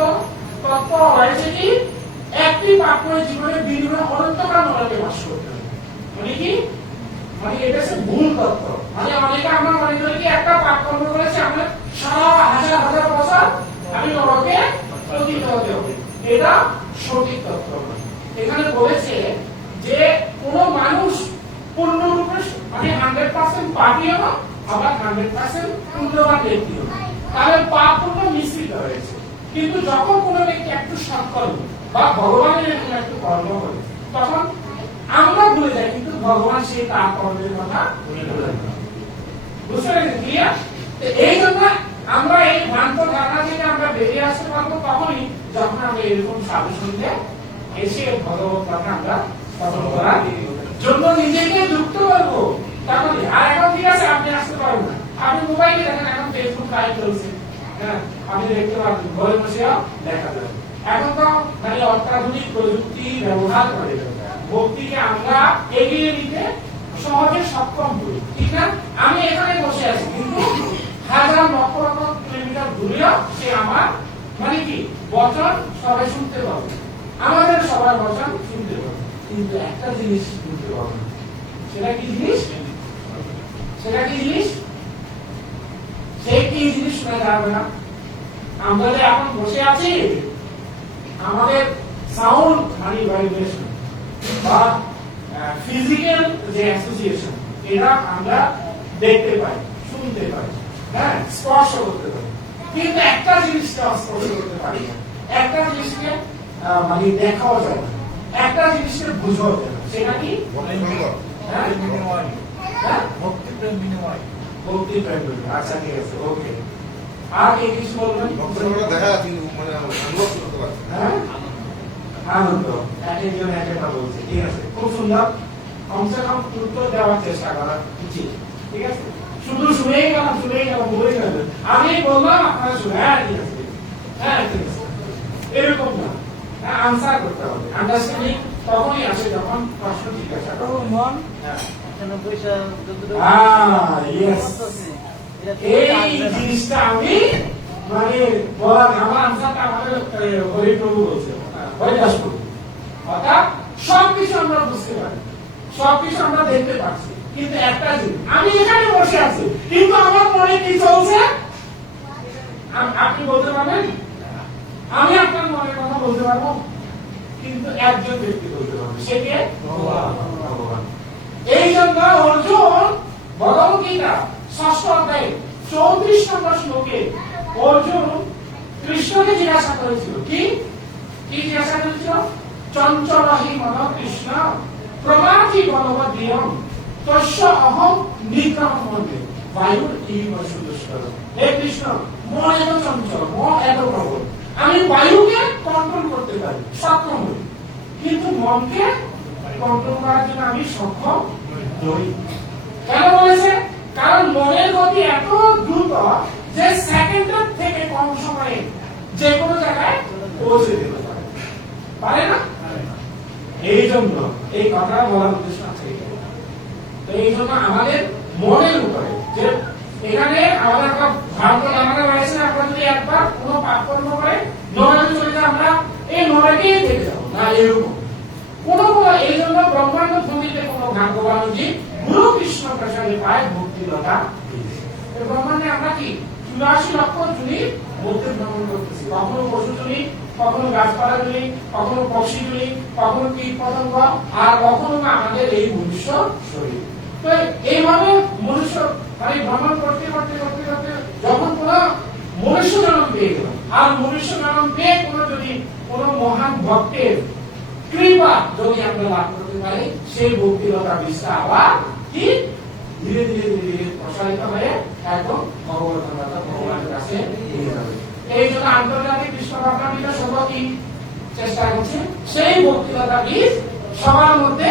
তত্ত্ব হয়েছে কি একটি পাপময় জীবনে বিনিময়ে অনন্তকাল নরকে বাস করতে হবে। মানে কি, মানে এটা হচ্ছে ভুল তত্ত্ব। মানে অনেকে আমরা মনে করি কি একটা পাপ কর্ম করেছে আমরা সারা হাজার হাজার বছর আমি নরকে পতিত হতে হবে, এটা সঠিক তত্ত্ব নয়। এখানে বলেছে যে কোন মানুষ পূর্ণরূপে মানে 100% পাপী হবে, আবার 100% পুণ্যবান ব্যক্তি হবে। তাহলে পাপ পুণ্য মিশ্রিত হয়েছে। কিন্তু যখন কোনো ব্যক্তি একটু সৎকর্ম বা ভগবানের এরকম একটু কর্ম করে তখন আমরা ভুলে যাই, কিন্তু ভগবান সেই তার কর্মের কথা ভুলে যায়। বুঝতে পেরেছেন? ক্লিয়ার? এই জন্য আমরা এই ভ্রান্ত ধারণা থেকে আমরা বেরিয়ে আসতে পারবো তখনই যখন আমরা এরকম সাধু সঙ্গে এসে ভগবত কথা আমরা শ্রবণ করার জন্য নিজেকে যুক্ত করবো। তখনই। আর এখন ঠিক আছে, আপনি আসতে পারবেন না, আপনি মোবাইলে দেখেন, এখন ফেসবুক লাইভ চলছে, হ্যাঁ আপনি দেখতে পারবেন, ঘরে বসেও দেখা যাবে। এখন তো মানে অত্যাধুনিক প্রযুক্তি ব্যবহার করে ভক্তিকে আমরা এগিয়ে নিতে সহজে সক্ষম করি, ঠিক না? আমি এখানে বসে আছি, কিন্তু হাজার লক্ষ লক্ষ কিলোমিটার দূরেও সে আমার মানে কি বচন সবাই শুনতে পাবে, আমাদের সবার বচন শুনতে পাবে, কিন্তু একটা জিনিস শুনতে পাবে না। সেটা কি জিনিস? সেটা কি জিনিস? সে কি জিনিস শোনা যাবে না? আমরা যে এখন বসে আছি, আমাদের সাউন্ড মানে ভাইব্রেশন বা ফিজিক্যাল যে অ্যাসোসিয়েশন, এটা আমরা দেখতে পাই, শুনতে পাই, হ্যাঁ স্পর্শ করতে পারি, কিন্তু একটা জিনিসকে স্পর্শ করতে পারি না, একটা জিনিসকে মানে দেখাও যায় না, একটা জিনিসকে বুঝাও যায় না। সেটা কি? ভক্তি প্রেম বিনিময়। ভক্তি প্রেম বিনিময়। আচ্ছা ঠিক আছে, ওকে। আর এই কিছু বলবেন? দেখা মানে অনুভব করতে পারছি। হ্যাঁ আনন্দ একজন একটা বলছে, ঠিক আছে, খুব সুন্দর। কমসে কম উত্তর দেওয়ার চেষ্টা করা উচিত, ঠিক আছে? শুধু শুনেই গেলাম বলেই গেলেন, আমি বললাম আপনারা শুনে, হ্যাঁ ঠিক আছে, হ্যাঁ ঠিক আছে, এরকম না, আনসার করতে হবে। আন্ডারস্ট্যান্ডিং তখনই আসে যখন প্রশ্ন জিজ্ঞাসা করো। এই জিনিসটা আমি মানে বলার আমার আনসারটা আমাদের হরিপ্রভু বলছে, হরিদাস প্রভু। অর্থাৎ সবকিছু আমরা বুঝতে পারি, সবকিছু আমরা দেখতে পাচ্ছি, কিন্তু একটা জিনিস, আমি এখানে বসে আছি কিন্তু আমার মনে কি চলছে আপনি বলতে পারবেন? আমি আপনার মনের কথা বলতে পারবো, কিন্তু একজন ব্যক্তি বলতে পারবে, সে কে? ভগবান। এই জন্য অর্জুন ভগবদ্গীতা 6ষ্ঠ অধ্যায়ে 34 নম্বর শ্লোকে অর্জুন কৃষ্ণকে জিজ্ঞাসা করেছিল, কি জিজ্ঞাসা করেছিল? চঞ্চলহি মন কৃষ্ণ প্রমাথি বলবদ্ধিয়ম তস্য অহম নিগ্রহমন্তে বায়ুর ইব সুদুষ্কর। হে কৃষ্ণ, মন এত চঞ্চল, মন এত প্রবল, আমি বায়ুকে কন্ট্রোল করতে পারি, সক্ষম হই, কিন্তু মনকে কন্ট্রোল করার জন্য আমি সক্ষম নই। কেন বলেছে? কারণ মনের গতি এত দ্রুত যে সেকেন্ডের থেকে কম সময়ে যে কোনো জায়গায় পৌঁছে দিতে পারে না। এই জন্য এই কথা বলার উদ্দেশ্য আছে। তো এই জন্য আমাদের মনের উপরে যে এখানে আমাদের একটা ভাগ্য আমাদের রয়েছে, আমরা যদি একবার কোনো পাপ কর্ম করে নরকে চলে যাই, আমরা এই নরকেই দেখে যাবো না, এরকম কোন এই জন্য ব্রহ্মাণ্ড ভূমিতে কোন ভাগ্যবান জীব গুরু কৃষ্ণ প্রসাদে পায় ভক্তিলতা। ব্রহ্মাণ্ডে আমরা কি 84 লক্ষ জুড়ি ভক্তি ভ্রমণ করতেছি, কখনো পশু জুড়ি, কখনো গাছপালা জুড়ি, কখনো পক্ষী জুড়ি, কখনো কীট পতঙ্গ, আর কখনো আমাদের এই মনুষ্য শরীর। তো এইভাবে মনুষ্য মানে ভ্রমণ করতে করতে করতে করতে যখন কোন মনুষ্য জন্ম পেয়ে গেল, আর মনুষ্য জন্ম পেয়ে যদি কোন মহান ভক্তের কৃপা যদি আমরা লাভ করতে পারি, সেই ভক্তিলতা বিস্তার আবার কি ধীরে ধীরে ধীরে ধীরে প্রসারিত হয়ে একদম ভগবানের কাছে নিয়ে যাবে। এই জন্য আন্তর্জাতিক কৃষ্ণ ভক্তাবৃন্দ সবাই চেষ্টা করছে সেই ভক্তিলতা বীজ সবার মধ্যে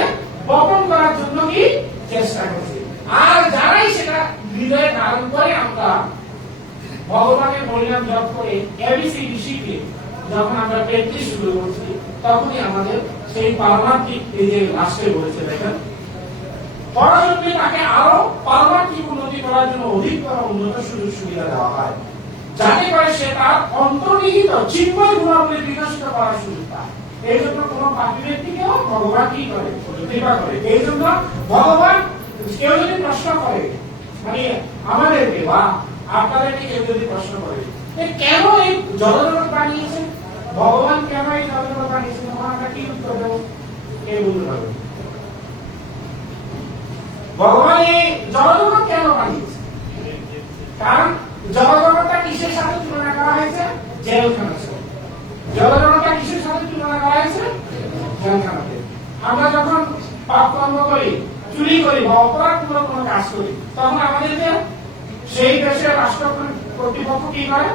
বপন করার জন্য কি চেষ্টা করছে। আর যারাই সেটা হৃদয়ে ধারণ করে, আমরা ভগবানের হরিনাম জপ করে এবিসিডি শিখে যখন আমরা প্র্যাকটিস শুরু করছি, তখনই আমাদের সেই পারমার্থিক এই যে লাস্টে বলেছে দেখেন, পরজন্মে তাকে আরো পারমার্থিক উন্নতি করার জন্য অধিকতর উন্নত সুযোগ সুবিধা দেওয়া হয়, যাতে করে সে তার অন্তর্নিহিত চিন্ময় গুণাবলী বিকশিত করার সুযোগ পায়। এই জন্য কোন পাপী ব্যক্তিকেও ভগবান কি করে? কৃপা করে। এই জন্য ভগবান কেউ যদি প্রশ্ন করে, মানে আমাদেরকে বা আপনাদেরকে কেউ যদি প্রশ্ন করে কেন এই জলজগৎ বানিয়েছেন, ভগবান কেন এই জলজগৎ বানিয়েছেন, তখন আমরা কি উত্তর দেব? কে বলতে পারবে? ভগবান এই জলজগৎ কেন বানিয়েছেন? কারণ জলজগৎটা কিসের করি, চুরি করি বা অপরাধমূলক কোনো কাজ করি, তখন আমাদেরকে সেই দেশের রাষ্ট্র কর্তৃপক্ষ কি করে?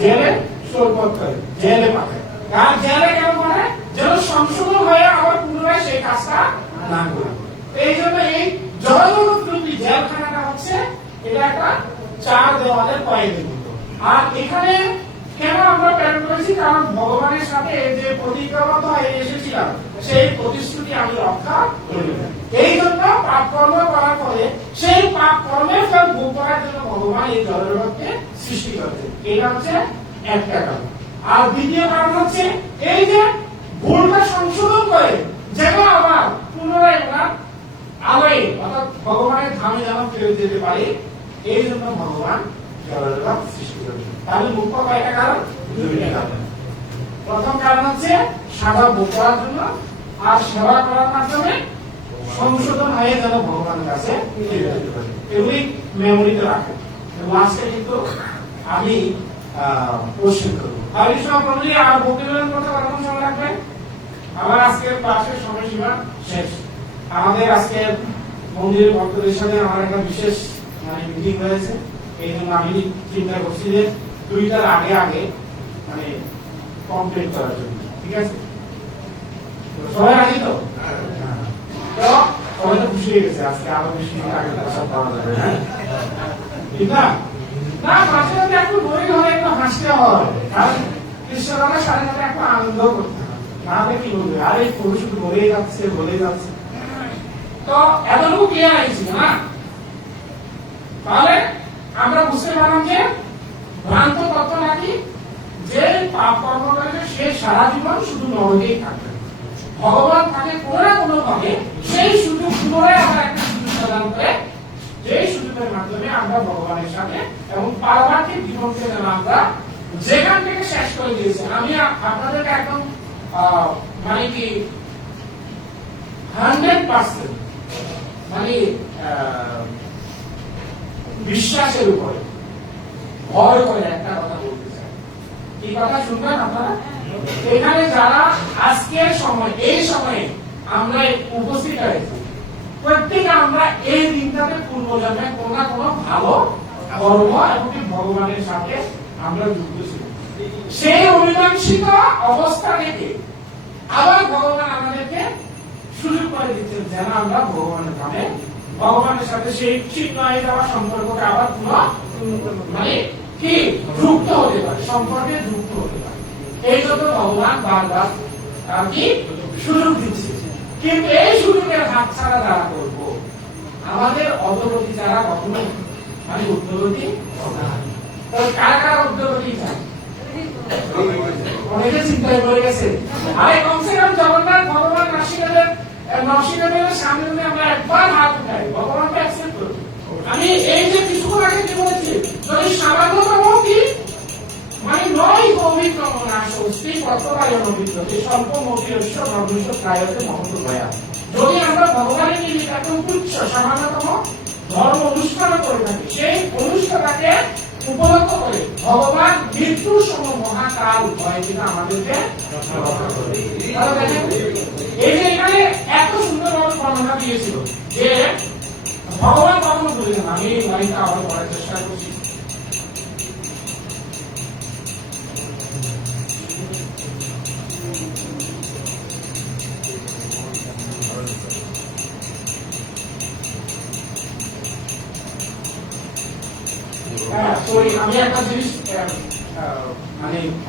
জেলে সোরপত করে, জেলে পাঠায়। আর জেলে কেন পাঠায়? যেন সংশোধন হয়ে আবার পুনরায় সেই কাজটা না করে। এই জন্য এই জনজগৎরূপী জেলখানাটা হচ্ছে এটা একটা চার দেওয়ালের কয়েদের মতো। আর এখানে কেন আমরা প্ল্যান করেছি? কারণ ভগবানের সাথে যে প্রতিজ্ঞাবদ্ধ হয়ে এসেছিলাম সেই প্রতিশ্রুতি আমি রক্ষা করি। এই জন্য পাপ কর্ম করার পরে সেই পাপ কর্মের ফল ভোগ করার জন্য ভগবান এই জড়জগৎকে সৃষ্টি করেছে। এটা হচ্ছে একটা কারণ। আর দ্বিতীয় কারণ হচ্ছে এই যে ভুলটা সংশোধন করে যেন আবার পুনরায় ওনার আলোয় অর্থাৎ ভগবানের ধামে যেন ফেরত যেতে পারি, এই জন্য ভগবান জড়জগৎ সৃষ্টি করেছেন। তাহলে মুখ্য কয়টা কারণ? দুইটা কারণ। প্রথম কারণ হচ্ছে সাধা ভোগ করার জন্য, আর সেবা করার মাধ্যমে সংশোধন হয়ে যেন ভগবানের কাছে ফিরে যেতে পারি। এগুলি মেমোরিতে রাখেন। এবং আজকে কিন্তু আমি কোশ্চেন করবো। আর এই সব বলি আর বক্তব্য করতে কতক্ষণ সময় লাগবে? আমার আজকের ক্লাসের সময়সীমা শেষ। আমাদের আজকে মন্দিরের ভক্তদের সাথে আমার একটা বিশেষ মিটিং হয়েছে। এই জন্য আমি চিন্তা করছি যে 2টার আগে কমপ্লিট করার জন্য। ঠিক আছে? সবাই রাজি তো? তো সবাই তো খুশি হয়ে গেছে আজকে আরো বেশি আগে সব পাওয়া যাবে। হ্যাঁ, ঠিক না? না, মাঝে মাঝে একটু বই ধরে একটু হাসতে হয়, কারণ কৃষ্ণরামের সাথে সাথে একটু আনন্দ করতে হয়। না হলে কি বলবে, আরে পুরো শুধু বলেই যাচ্ছে। তো এতটুকু ক্লিয়ার হয়েছিল না? তাহলে আমরা বুঝতে পারলাম যে ভ্রান্ত তত্ত্ব নাকি যে পাপ কর্ম করে সে সারা জীবন শুধু নরকেই থাকবে। ভগবান তাকে কোনো না কোনো ভাবে সেই সুযোগ পুনরায় আবার একটা সুযোগ প্রদান করে, যে সুযোগের মাধ্যমে আমরা ভগবানের সাথে এবং পারমার্থিক জীবনকে যেন আমরা যেখান থেকে শেষ করে দিয়েছি। আমি আপনাদেরকে একদম কি 100% বিশ্বাসের উপরে ভয় করে একটা কথা বলতে চাই। কি কথা শুনবেন আপনারা? এখানে যারা আজকের সময় এই সময়ে আমরা উপস্থিত হয়েছি, প্রত্যেকে আমরা এই দিনটাতে পূর্বজন্মে কোনো না কোনো ভালো কর্ম এবং ভগবানের সাথে আমরা যুক্ত ছিল। সেই অমীমাংসিত অবস্থা থেকে আবার ভগবান আমাদেরকে সুযোগ করে দিচ্ছেন যেন আমরা ভগবানের নামে ভগবানের সাথে সেই ঠিক নয় যাওয়া সম্পর্ককে আবার কি যুক্ত হতে পারে, সম্পর্কে যুক্ত হতে পারে। এই জন্য ভগবান বারবার কি সুযোগ দিচ্ছে। কিন্তু এই সুযোগের হাত ছাড়া যারা করবো, আমাদের অগ্রগতি যারা কখনো উদ্যোগী কারা কারা উদ্যোগী চায়? অনেকে চিন্তায় পড়ে গেছে। আরে কমসে কম জগন্নাথ ভগবান নরসিংহের সামনে যদি আমরা একবার হাত উঠাই, ভগবানকে অ্যাকসেপ্ট করব। আমি এই যে কিছুক্ষণ আগে কি বলেছি, যদি সামান্যতম কি নয় পবিত্রম না স্বস্তি কতবায় অনবিদ্যতে স্বল্প মতিরস্য ধর্মস্য প্রায়তে মহত্ব ভয়া। যদি আমরা ভগবানের নিমিত্ত একটা তুচ্ছ সামান্যতম ধর্ম অনুষ্ঠান করে থাকি, সেই অনুষ্ঠানটাকে উপলক্ষ করে ভগবান মৃত্যুর সময় মহাকাল ভয় কিনা আমাদেরকে রক্ষা করবে। এই যে এখানে এত সুন্দরভাবে বর্ণনা দিয়েছিল যে ভগবান কখনো বললেন, আমি লাইনটা আবার করার চেষ্টা করছি। আমি একটা জিনিস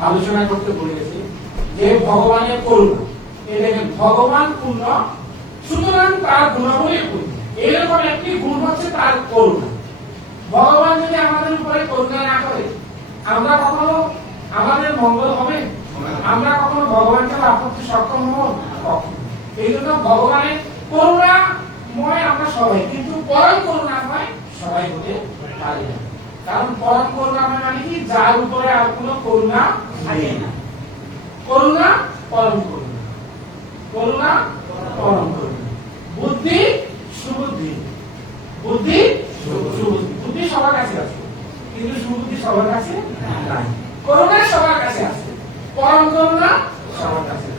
আলোচনা করতে ভুলে গেছি যে ভগবানের করুণা। এই দেখেন, ভগবান পূর্ণ, সুতরাং তার গুণাবলী পূর্ণ। এরকম একটি গুণ হচ্ছে তার করুণা। ভগবান যদি আমাদের উপরে করুণা না করে, আমরা কখনো আমাদের মঙ্গল হবে? আমরা কখনো ভগবানকে লাভ করতে সক্ষম হব? কখনো। এই জন্য ভগবানের করুণাময় আমরা সবাই, কিন্তু পরম করুণাময় সবাই হতে পারি না। কারণ পরম করুণাময় মানে কি? যার উপরে আর কোনো করুণা থাকে না। করুণা পরম করুণা, করুণা পরম করুণা। বুদ্ধি সুবুদ্ধি, বুদ্ধি সুবুদ্ধি। বুদ্ধি সবার কাছে আছে, কিন্তু সুবুদ্ধি সবার কাছে নাই। করুণা সবার কাছে আছে, পরম করুণা সবার কাছে।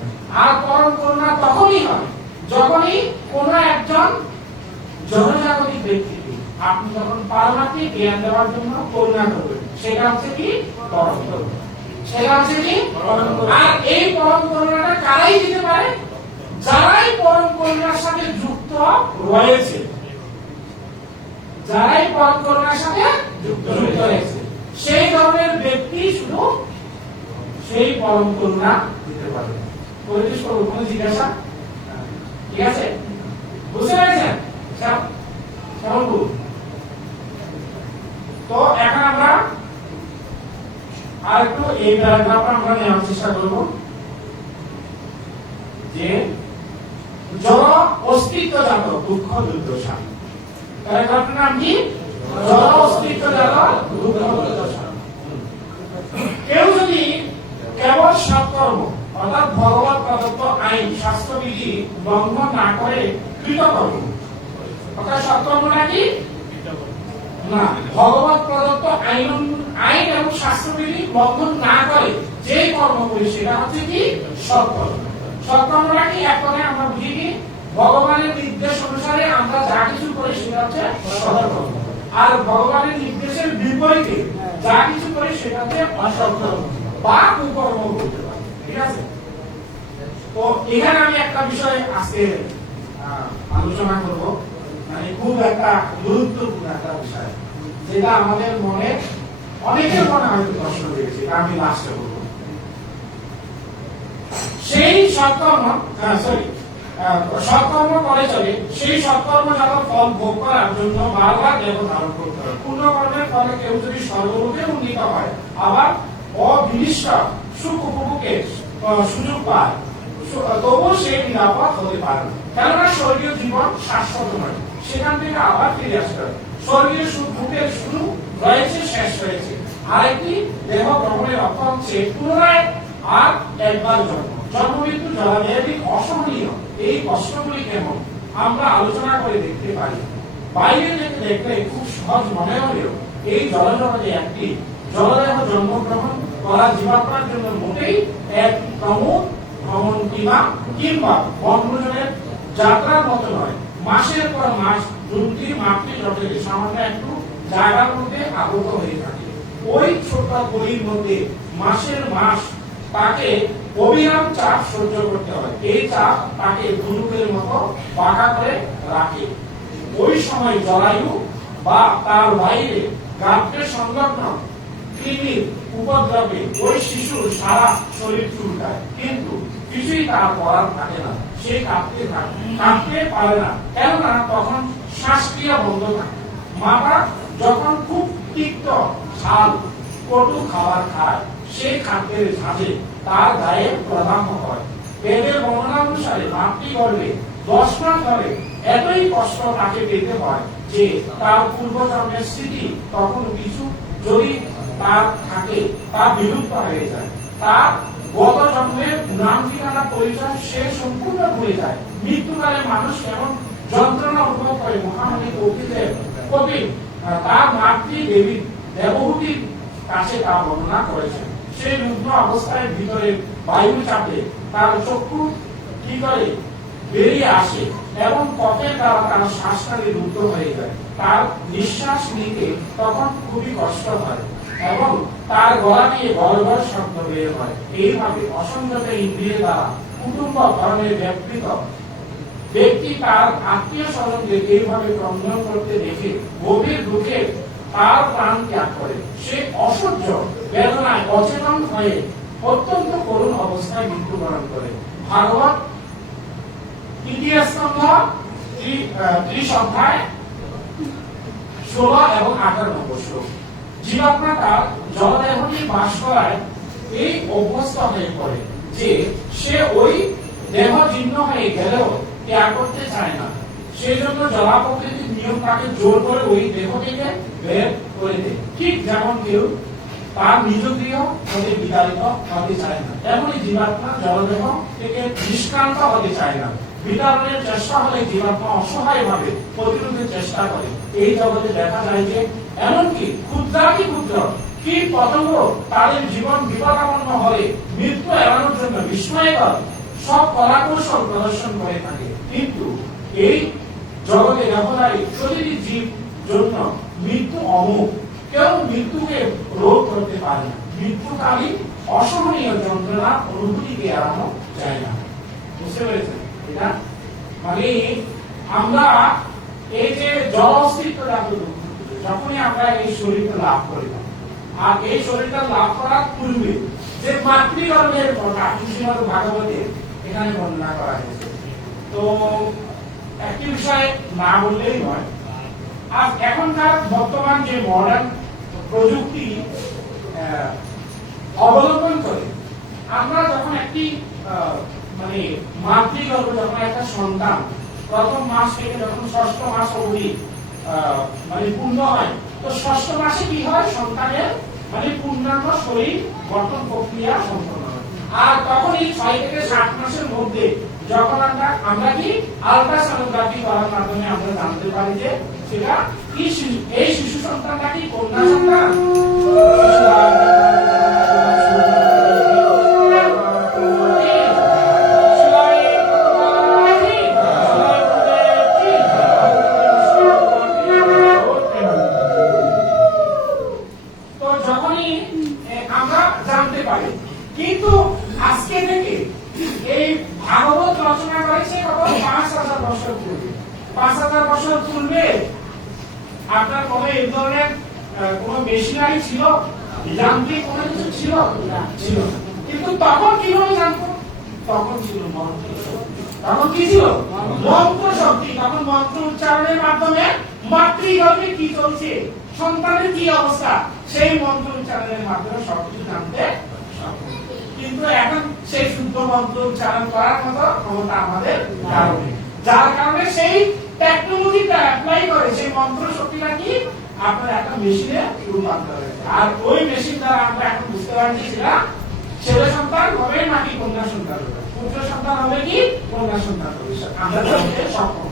আর পরম করুণা তখনই হয় যখনই কোন একজন জনজাগতিক ব্যক্তিকে আপনি যখন পারমাত্মিক জ্ঞান দেওয়ার জন্য করুণা করবেন, সেটা হচ্ছে কি পরম করুণা। সেটা হচ্ছে কি পরম করুণা। আর এই পরম করুণাটা কারাই দিতে পারে? যারাই পরম করুণার সাথে যুক্ত রয়েছে, যারাই পরম করুণার সাথে যুক্ত রয়েছে, সেই ধরনের ব্যক্তি শুধু সেই পরম করুণা দিতে পারে। পরিবেশ করবো কোনো জিজ্ঞাসা? ঠিক আছে, বুঝতে পেরেছেন? কেমন? তো এখন আমরা আর একটু এই প্যারাগ্রাফটা আমরা নেওয়ার চেষ্টা করব যে জড় অস্তিত্বজাত দুঃখ দুর্দশা। প্যারাগ্রাফটার নাম কি? জড় অস্তিত্বজাত দুঃখ দুর্দশা। কেউ যদি কেবল সৎকর্ম অর্থাৎ ভগবত প্রদত্ত আইন শাস্ত্রবিধি লঙ্ঘন না করে কৃতকর্ম, অর্থাৎ সৎকর্মটা কি না, ভগবত প্রদত্ত আইন এবং শাস্ত্রবিধি লঙ্ঘন না করে যে কর্ম করি সেটা হচ্ছে কি সৎকর্ম। সৎকর্মটা কি এক কথায় আমরা বুঝি কি ভগবানের নির্দেশ অনুসারে আমরা যা কিছু করি সেটা হচ্ছে সৎকর্ম, আর ভগবানের নির্দেশের বিপরীতে যা কিছু করি সেটা হচ্ছে অসৎকর্ম বা কুকর্ম বলতে পারি। ঠিক আছে, তো এখানে আমি একটা বিষয় আজকে আলোচনা করব, মানে খুব একটা গুরুত্বপূর্ণ একটা বিষয়, যেটা আমাদের মনে অনেকের মনে হয়তো প্রশ্ন রয়েছে, এটা আমি লাস্টে বলবো। সেই সৎকর্ম সৎকর্ম করে চলে, সেই সৎকর্ম যাতে ফল ভোগ করার জন্য বারবার দেহ ধারণ করতে হবে। পুণ্যকর্মের ফলে কেউ যদি সর্বলোকে উন্নীত হয়, আবার অবিনিষ্ট সুখ উপভোগের সুযোগ পায়, তবুও সে নিরাপদ হতে পারে না, কেননা স্বর্গীয় জীবন শাশ্বত নয়, সেখান থেকে আবার ফিরে আসতে হবে। স্বর্গীয় সুখ ভোগের শুরু রয়েছে, শেষ রয়েছে, আরেকটি দেহ গ্রহণের অর্থ হচ্ছে পুনরায় আর একবার জন্ম। জন্ম মৃত্যু জলাদেহিক অসহনীয় এই কষ্টগুলি কেমন আমরা আলোচনা করে দেখতে পারি। বাইরে থেকে দেখলে খুব সহজ মনে হলেও এই জলজগতে একটি জলদেহ জন্মগ্রহণ করা জীবাত্মার জন্য মোটেই এক প্রমোদ ভ্রমণ কিংবা বনভোজনের যাত্রার মতো নয়। মাসের পর মাস দুটি মাতৃজঠরে সামান্য একটু জায়গার মধ্যে আবদ্ধ হয়ে থাকে। ওই ছোট্ট গলির মধ্যে মাসের মাস তাকে অবিরাম চাপ সহ্য করতে হয়। এই চাপ তাকে ধনুকের মতো বাঁকা করে রাখে। ওই সময় জরায়ু বা তার বাইরে গাত্রের সংলগ্ন কৃমির উপদ্রবে ওই শিশুর সারা শরীর চুলকায়, কিন্তু কিছুই তার করার থাকে না। সে কাঁদতে পারে না, কেননা তখন শ্বাসক্রিয়া বন্ধ থাকে। মাতা যখন খুব তিক্ত ঝাল কটু খাবার খায়, সে খাদ্যের ঝাঁজে তার গায়ে প্রাধান্য হয়। বেদের বর্ণনা অনুসারে মাতৃগর্ভে 10 মাস ধরে এতই কষ্ট তাকে পেতে হয় যে তার পূর্বজন্মের স্মৃতি তখন কিছু যদি তার থাকে তা বিলুপ্ত হয়ে যায়। তার গত জন্মের নাম ঠিকানা পরিচয় সে সম্পূর্ণ ভুলে যায়। মৃত্যুকালে মানুষ কেমন যন্ত্রণা অনুভব করে মহামণি কপিল তার মাতৃ দেবী দেবহূতির কাছে তা বর্ণনা করেছেন। সেই রুগ্ন অবস্থায় ভিতরে বায়ু চাপে তার চক্ষু কি করে বেরিয়ে আসে এবং কফের দ্বারা তার শ্বাসনালী রুদ্ধ হয়ে যায়। তার নিঃশ্বাস নিতে তখন খুবই কষ্ট হয় এবং তার গলা দিয়ে গড়গড় শব্দ বের হয়। এইভাবে অসংযত ইন্দ্রিয় দ্বারা কুটুম্ব ধর্মের ব্যক্তি তার আত্মীয় স্বজনকে এইভাবে ক্রন্দন করতে দেখে গভীর দুঃখে তার প্রাণ ত্যাগ করে। সে অসহ্য বেদনায় অচেতন হয়ে অত্যন্ত করুণ অবস্থায় মৃত্যুবরণ করে। ভাগবত 3 স্কন্ধ 30 অধ্যায় 16 এবং 18 নম্বর শ্লোক। জীবাত্মা তার জলদেহটি বাস করায় এই অভ্যস্ত হয়ে পড়ে যে সে ওই দেহ জীর্ণ হয়ে গেলেও ত্যাগ করতে চায় না। সেই জন্য জলা প্রকৃতির নিয়ম তাকে জোর করে ওই দেহ থেকে বের করে দেয়। ঠিক যেমন কেউ তার নিজ গৃহ হতে বিতাড়িত হতে চায় না, তেমনি জীবাত্মা জলদেহ থেকে নিষ্ক্রান্ত হতে চায় না। বিতাড়নের চেষ্টা হলে জীবাত্মা অসহায় ভাবে প্রতিরোধের চেষ্টা করে। এই জগতে দেখা যায় যে এমনকি ক্ষুদ্রাতি ক্ষুদ্র কীট পতঙ্গ তাদের জীবন বিপদাপন্ন হলে মৃত্যু এড়ানোর জন্য বিস্ময়কর সব কলাকৌশল প্রদর্শন করে থাকে, কিন্তু এই জগতে ব্যবহারিক প্রতিটি জীব জন্য মৃত্যু অমুক, কেউ মৃত্যুকে রোধ করতে পারে না। মৃত্যুকালীন অসহনীয় যন্ত্রণা অনুভূতিকে এড়ানো যায় না। বুঝতে পেরেছেন? এটা মানে আমরা এই যে জড় অস্তিত্ব যখনই আমরা এই শরীরটা লাভ করি, আর এই শরীরটা লাভ করার পূর্বে যে মাতৃগর্ভের কথা শ্রীমদ্ ভাগবতে এখানে বর্ণনা করা হয়েছে। তো একটি বিষয় না বললেই নয়, আর এখনকার বর্তমান যে মডার্ন প্রযুক্তি অবলম্বন করে আমরা যখন একটি মানে মাতৃগর্ভ, যখন একটা সন্তান প্রথম মাস থেকে যখন ষষ্ঠ মাস অবধি মানে পূর্ণ হয়, তো ষষ্ঠ মাসে কি হয়, সন্তানের মানে পূর্ণাঙ্গ শরীর গঠন প্রক্রিয়া সম্পন্ন হয়। আর তখন এই 6 থেকে 7 মাসের মধ্যে যখন আমরা কি আল্ট্রাসোনোগ্রাফি করার মাধ্যমে আমরা জানতে পারি যে সেটা কি এই শিশু সন্তানটা কি কন্যা সন্তান, কিন্তু আজকে থেকে এই ভাগবত রচনা করেছে কত 5000 বছর পূর্বে। 5000 বছর পূর্বে আপনার কোনো এই ধরনের কোনো মেশিনারি ছিল, যান্ত্রিক কোনো কিছু ছিল ছিল, কিন্তু তখন কিভাবে জানতো? তখন ছিল মন্ত্র শক্তি। তখন কি ছিল? মন্ত্র শক্তি। তখন মন্ত্র উচ্চারণের মাধ্যমে মাতৃগর্ভে কি চলছে, সন্তানের কি অবস্থা, সেই মন্ত্র উচ্চারণের মাধ্যমে সবকিছু জানতে। কিন্তু এখন সেই শুদ্ধ মন্ত্র উচ্চারণ করার মতো ক্ষমতা আমাদের নেই, যার কারণে সেই টেকনোলজিটা অ্যাপ্লাই করে সেই মন্ত্র শক্তিটা কি আপনার একটা মেশিনে রূপান্তর হয়েছে। আর ওই মেশিন দ্বারা আমরা এখন বুঝতে পারছি সেটা ছেলে সন্তান হবে নাকি কন্যা সন্তান হবে, পুত্র সন্তান হবে কি কন্যা সন্তান হবে, আমরা জানতে সক্ষম।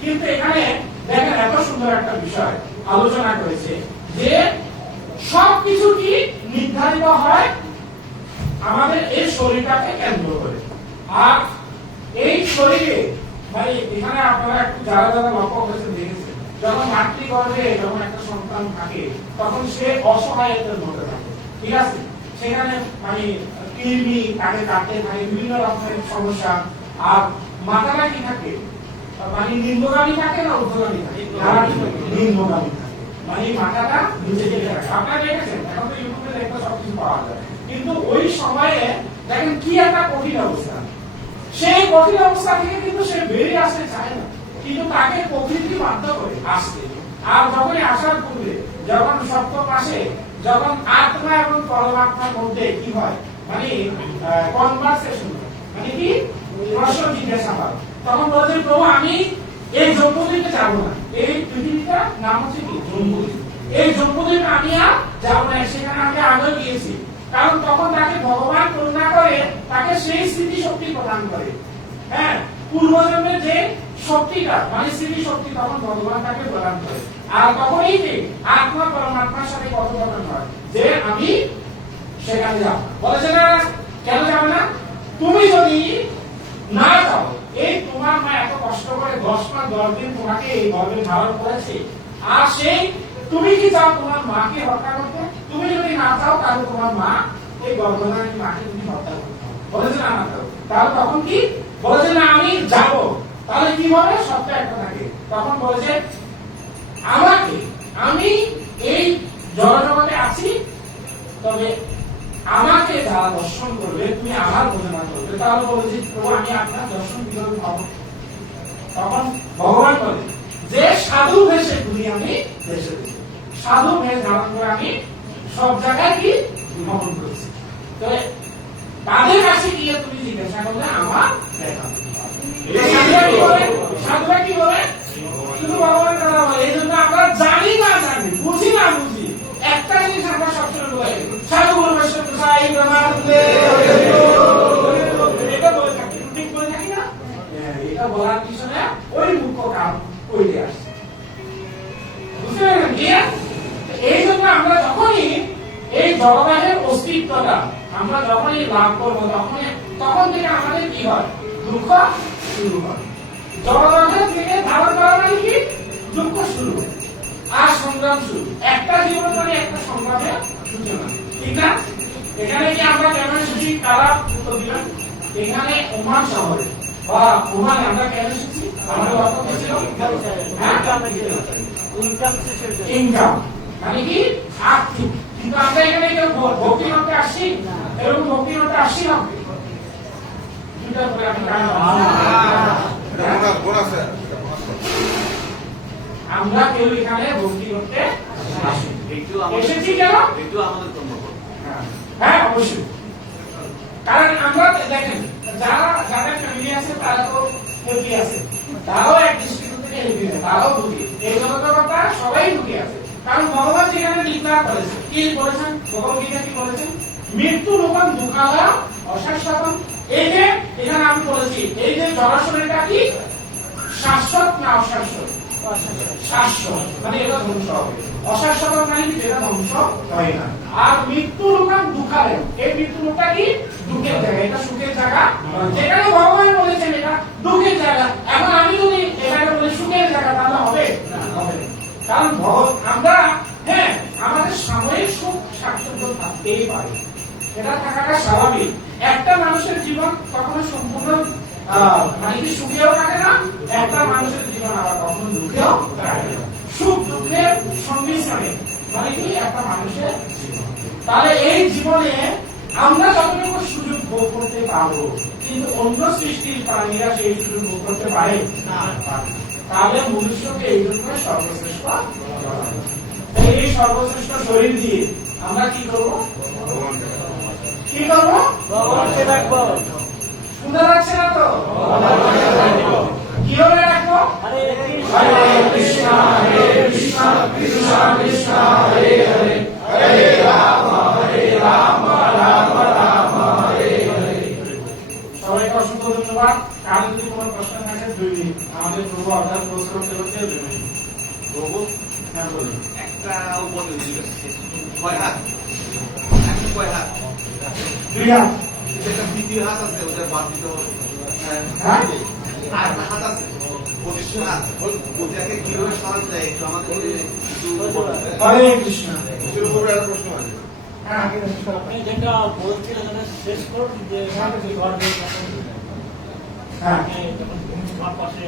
কিন্তু এখানে দেখেন এত সুন্দর একটা বিষয় আলোচনা করেছে যে সবকিছু কি নির্ধারিত হয় আমাদের এই শরীরটাকে কেন্দ্র করে। আর এই শরীরে মানে এখানে আপনারা একটু যারা যারা লক্ষ্য করেছেন দেখেছেন, যখন মাতৃগর্ভে যখন একটা সন্তান থাকে তখন সে অসহায়তার মধ্যে থাকে, ঠিক আছে? সেখানে মানে কৃমি তাকে কাটতে থাকে, বিভিন্ন রকমের সমস্যা। আর মাথাটা কি থাকে, মানে নিম্নগামী থাকে না ঊর্ধ্বগামী থাকে? নিম্নগামী থাকে, মানে মাথাটা নিচে দিকে থাকে। আপনারা দেখেছেন, এখন তো ইউটিউবে দেখতে সবকিছু পাওয়া যায়। কিন্তু ওই সময়ে দেখেন কি একটা কঠিন অবস্থা, সেই কঠিন অবস্থা থেকে কিন্তু সে বেরিয়ে আসতে চায় না, কিন্তু তাকে প্রকৃতি বাধ্য করে আসতে। আর যখনই আসার পূর্বে যখন সপ্তম মাসে যখন আত্মা এবং পরমাত্মার মধ্যে কি হয়, মানে কনভারসেশন, মানে কি প্রশ্ন জিজ্ঞাসা হয়, তখন বলছেন প্রভু আমি এই জম্বুদ্বীপে যাবো না, এই পৃথিবীটার নাম হচ্ছে কি জম্বুদ্বীপ, এই জম্বুদ্বীপে আমি আর যাবো না, সেখানে আমি আগে গিয়েছি। কারণ তখন তাকে ভগবান করুণা করে তাকে সেই স্মৃতি শক্তি প্রদান করে। হ্যাঁ, পূর্বজন্মের যে শক্তিটা মানে স্মৃতি শক্তি তখন ভগবান তাকে প্রদান করে। আর তখনই যে আত্মা পরমাত্মার সাথে কথোপকথন হয় যে আমি সেখানে যাব। বলেছে না কেন যাবে না? তুমি যদি না যাও, এই তোমার মা এত কষ্ট করে 10 মাস 10 দিন তোমাকে এই গর্ভে ধারণ করেছে, আর সেই তুমি কি চাও তোমার মাকে হত্যা করতে? তুমি যদি না চাও তাহলে তোমার মা এই গর্ভধারী মাকে তুমি হত্যা করতে হবে। বলেছে না না, তাহলে তখন কি বলেছে না আমি যাব, তাহলে কি হবে? সবটা একটা থাকে। তখন বলেছে আমাকে, আমি এই জগতে আছি, তবে আমাকে যারা দর্শন করবে তুমি আমার বোঝানা করবে। তাহলে বলেছে প্রভু আমি আপনার দর্শন কিভাবে পাবো? তখন ভগবান বলে যে সাধু ভেষে ঘুরি আমি দেশে দেশে, সাধু ভেষ ধারণ করে আমি সব জায়গায় কি ভ্রমণ করেছি। তো তাদের কাছে গিয়ে তুমি জিজ্ঞাসা করলে আমার দেখা। সাধুরা কি বলে? কিন্তু ভগবান কথা বলে। এই জন্য আমরা জানি না জানি, বুঝি না বুঝি, একটা জিনিস আমরা সবসময় বলি সাধু গুরু বৈষ্ণব সাই ব্রহ্মানন্দে, এটা বলে থাকি, ঠিক বলে থাকি না? এটা বলার পিছনে ওই মুখ্য কারণ ওইটাই আসছে। বুঝতে পারলেন কি? এই জন্য আমরা যখনই এই জগতের অস্তিত্বটা আমরা যখনই লাভ করবো তখন থেকে আমাদের কি হয়? দুঃখ শুরু হয়। জড়জগৎ থেকে ধারণ করা মানে কি? দুঃখ শুরু আর সংগ্রাম শুরু। একটা জীবন মানে একটা সংগ্রামের সূচনা, ঠিক না? এখানে কি আমরা কেন এসেছি? কারা উত্তর দিবেন? এখানে ওমান শহরে বা ওমানে আমরা কেন এসেছি? আমাদের অর্থ কি ছিল? ইনকাম মানে কি? আর্থিক। কিন্তু আমরা এখানে কেউ ভক্তি করতে আসছি, এরকম ভক্তি করতে আসছি না। দুটা করে আমি আমরা কেউ এখানে ভক্তি করতে আসি। এসেছি কেন? হ্যাঁ অবশ্যই। কারণ আমরা দেখেন যাদের ফ্যামিলি আছে তারা তো হেলদি আছে, তারাও এক দৃষ্টিকোণ থেকে হেলদি আছে, তারাও দুঃখী। এই জগৎটা সবাই দুঃখী আছে। কারণ ভগবান যেখানে ডিক্লেয়ার করেছে, কি বলেছেন? ভগবদ্গীতা কি বলেছেন? মৃত্যু লোকান দুঃখালয় অশাশ্বতম। এই যে এখানে আমি বলেছি, এই যে জড়শরীরটা কি শাশ্বত না অশাশ্বত? শাশ্বত মানে এটা ধ্বংস হবে। অশাশ্বত মানে কি? যেটা ধ্বংস হয় না। আর মৃত্যু লোকান দুঃখালয়, এই মৃত্যু লোকটা কি? দুঃখের জায়গা। এটা সুখের জায়গা যেখানে ভগবান বলেছেন এটা দুঃখের জায়গা। এখন আমি যদি এখানে বলি সুখের জায়গা, তাহলে হবে না? হবে না। কারণ আমরা হ্যাঁ আমাদের সাময়িক সুখ স্বাচ্ছন্দ্য থাকতেই পারে, এটা থাকাটা স্বাভাবিক। একটা মানুষের জীবন কখনো সম্পূর্ণ মানে কি সুখেও থাকে না, একটা মানুষের জীবন আবার কখনো দুঃখেও থাকে না। সুখ দুঃখের সংমিশ্রণে মানে কি একটা মানুষের জীবন। তাহলে এই জীবনে আমরা যতটুকু সুযোগ ভোগ করতে পারবো, কিন্তু অন্য সৃষ্টির প্রাণীরা সেই সুযোগ ভোগ করতে পারে না। তাহলে মনুষ্যকে এই জন্য সর্বশ্রেষ্ঠ, এই সর্বশ্রেষ্ঠ শরীর দিয়ে আমরা কি করবো? কি করবো? ভগবানকে রাখবো। সুন্দর লাগছে না তো? কিভাবে রাখবো? হরে কৃষ্ণ হরে কৃষ্ণ কৃষ্ণ কৃষ্ণ হরে হরে, হরে রাম রাম রাম হরে হরে। সবাইকে অসংখ্য ধন্যবাদ। কারণ যদি কোনো প্রশ্ন থাকে 2 মিনিট আমাদের প্রভু অর্থাৎ প্রশ্ন করতে করতে 2 মিনিট। প্রভু হ্যাঁ বলুন। একটা উপদেশ দিয়েছে কয় হাত? একটা কয় হাত? 2 হাত। যেটা দ্বিতীয় হাত আছে ওটা বাদ দিতে হবে। হ্যাঁ আর একটা হাত আছে পঁচিশ হাত, ওটাকে কিভাবে সরাতে যায় একটু আমাদের হরে কৃষ্ণ। প্রশ্ন আছে। হ্যাঁ আপনি যেটা বলছিলেন ওটা শেষ করুন, যে হ্যাঁ যখন ভূমিষ্ঠর পাশে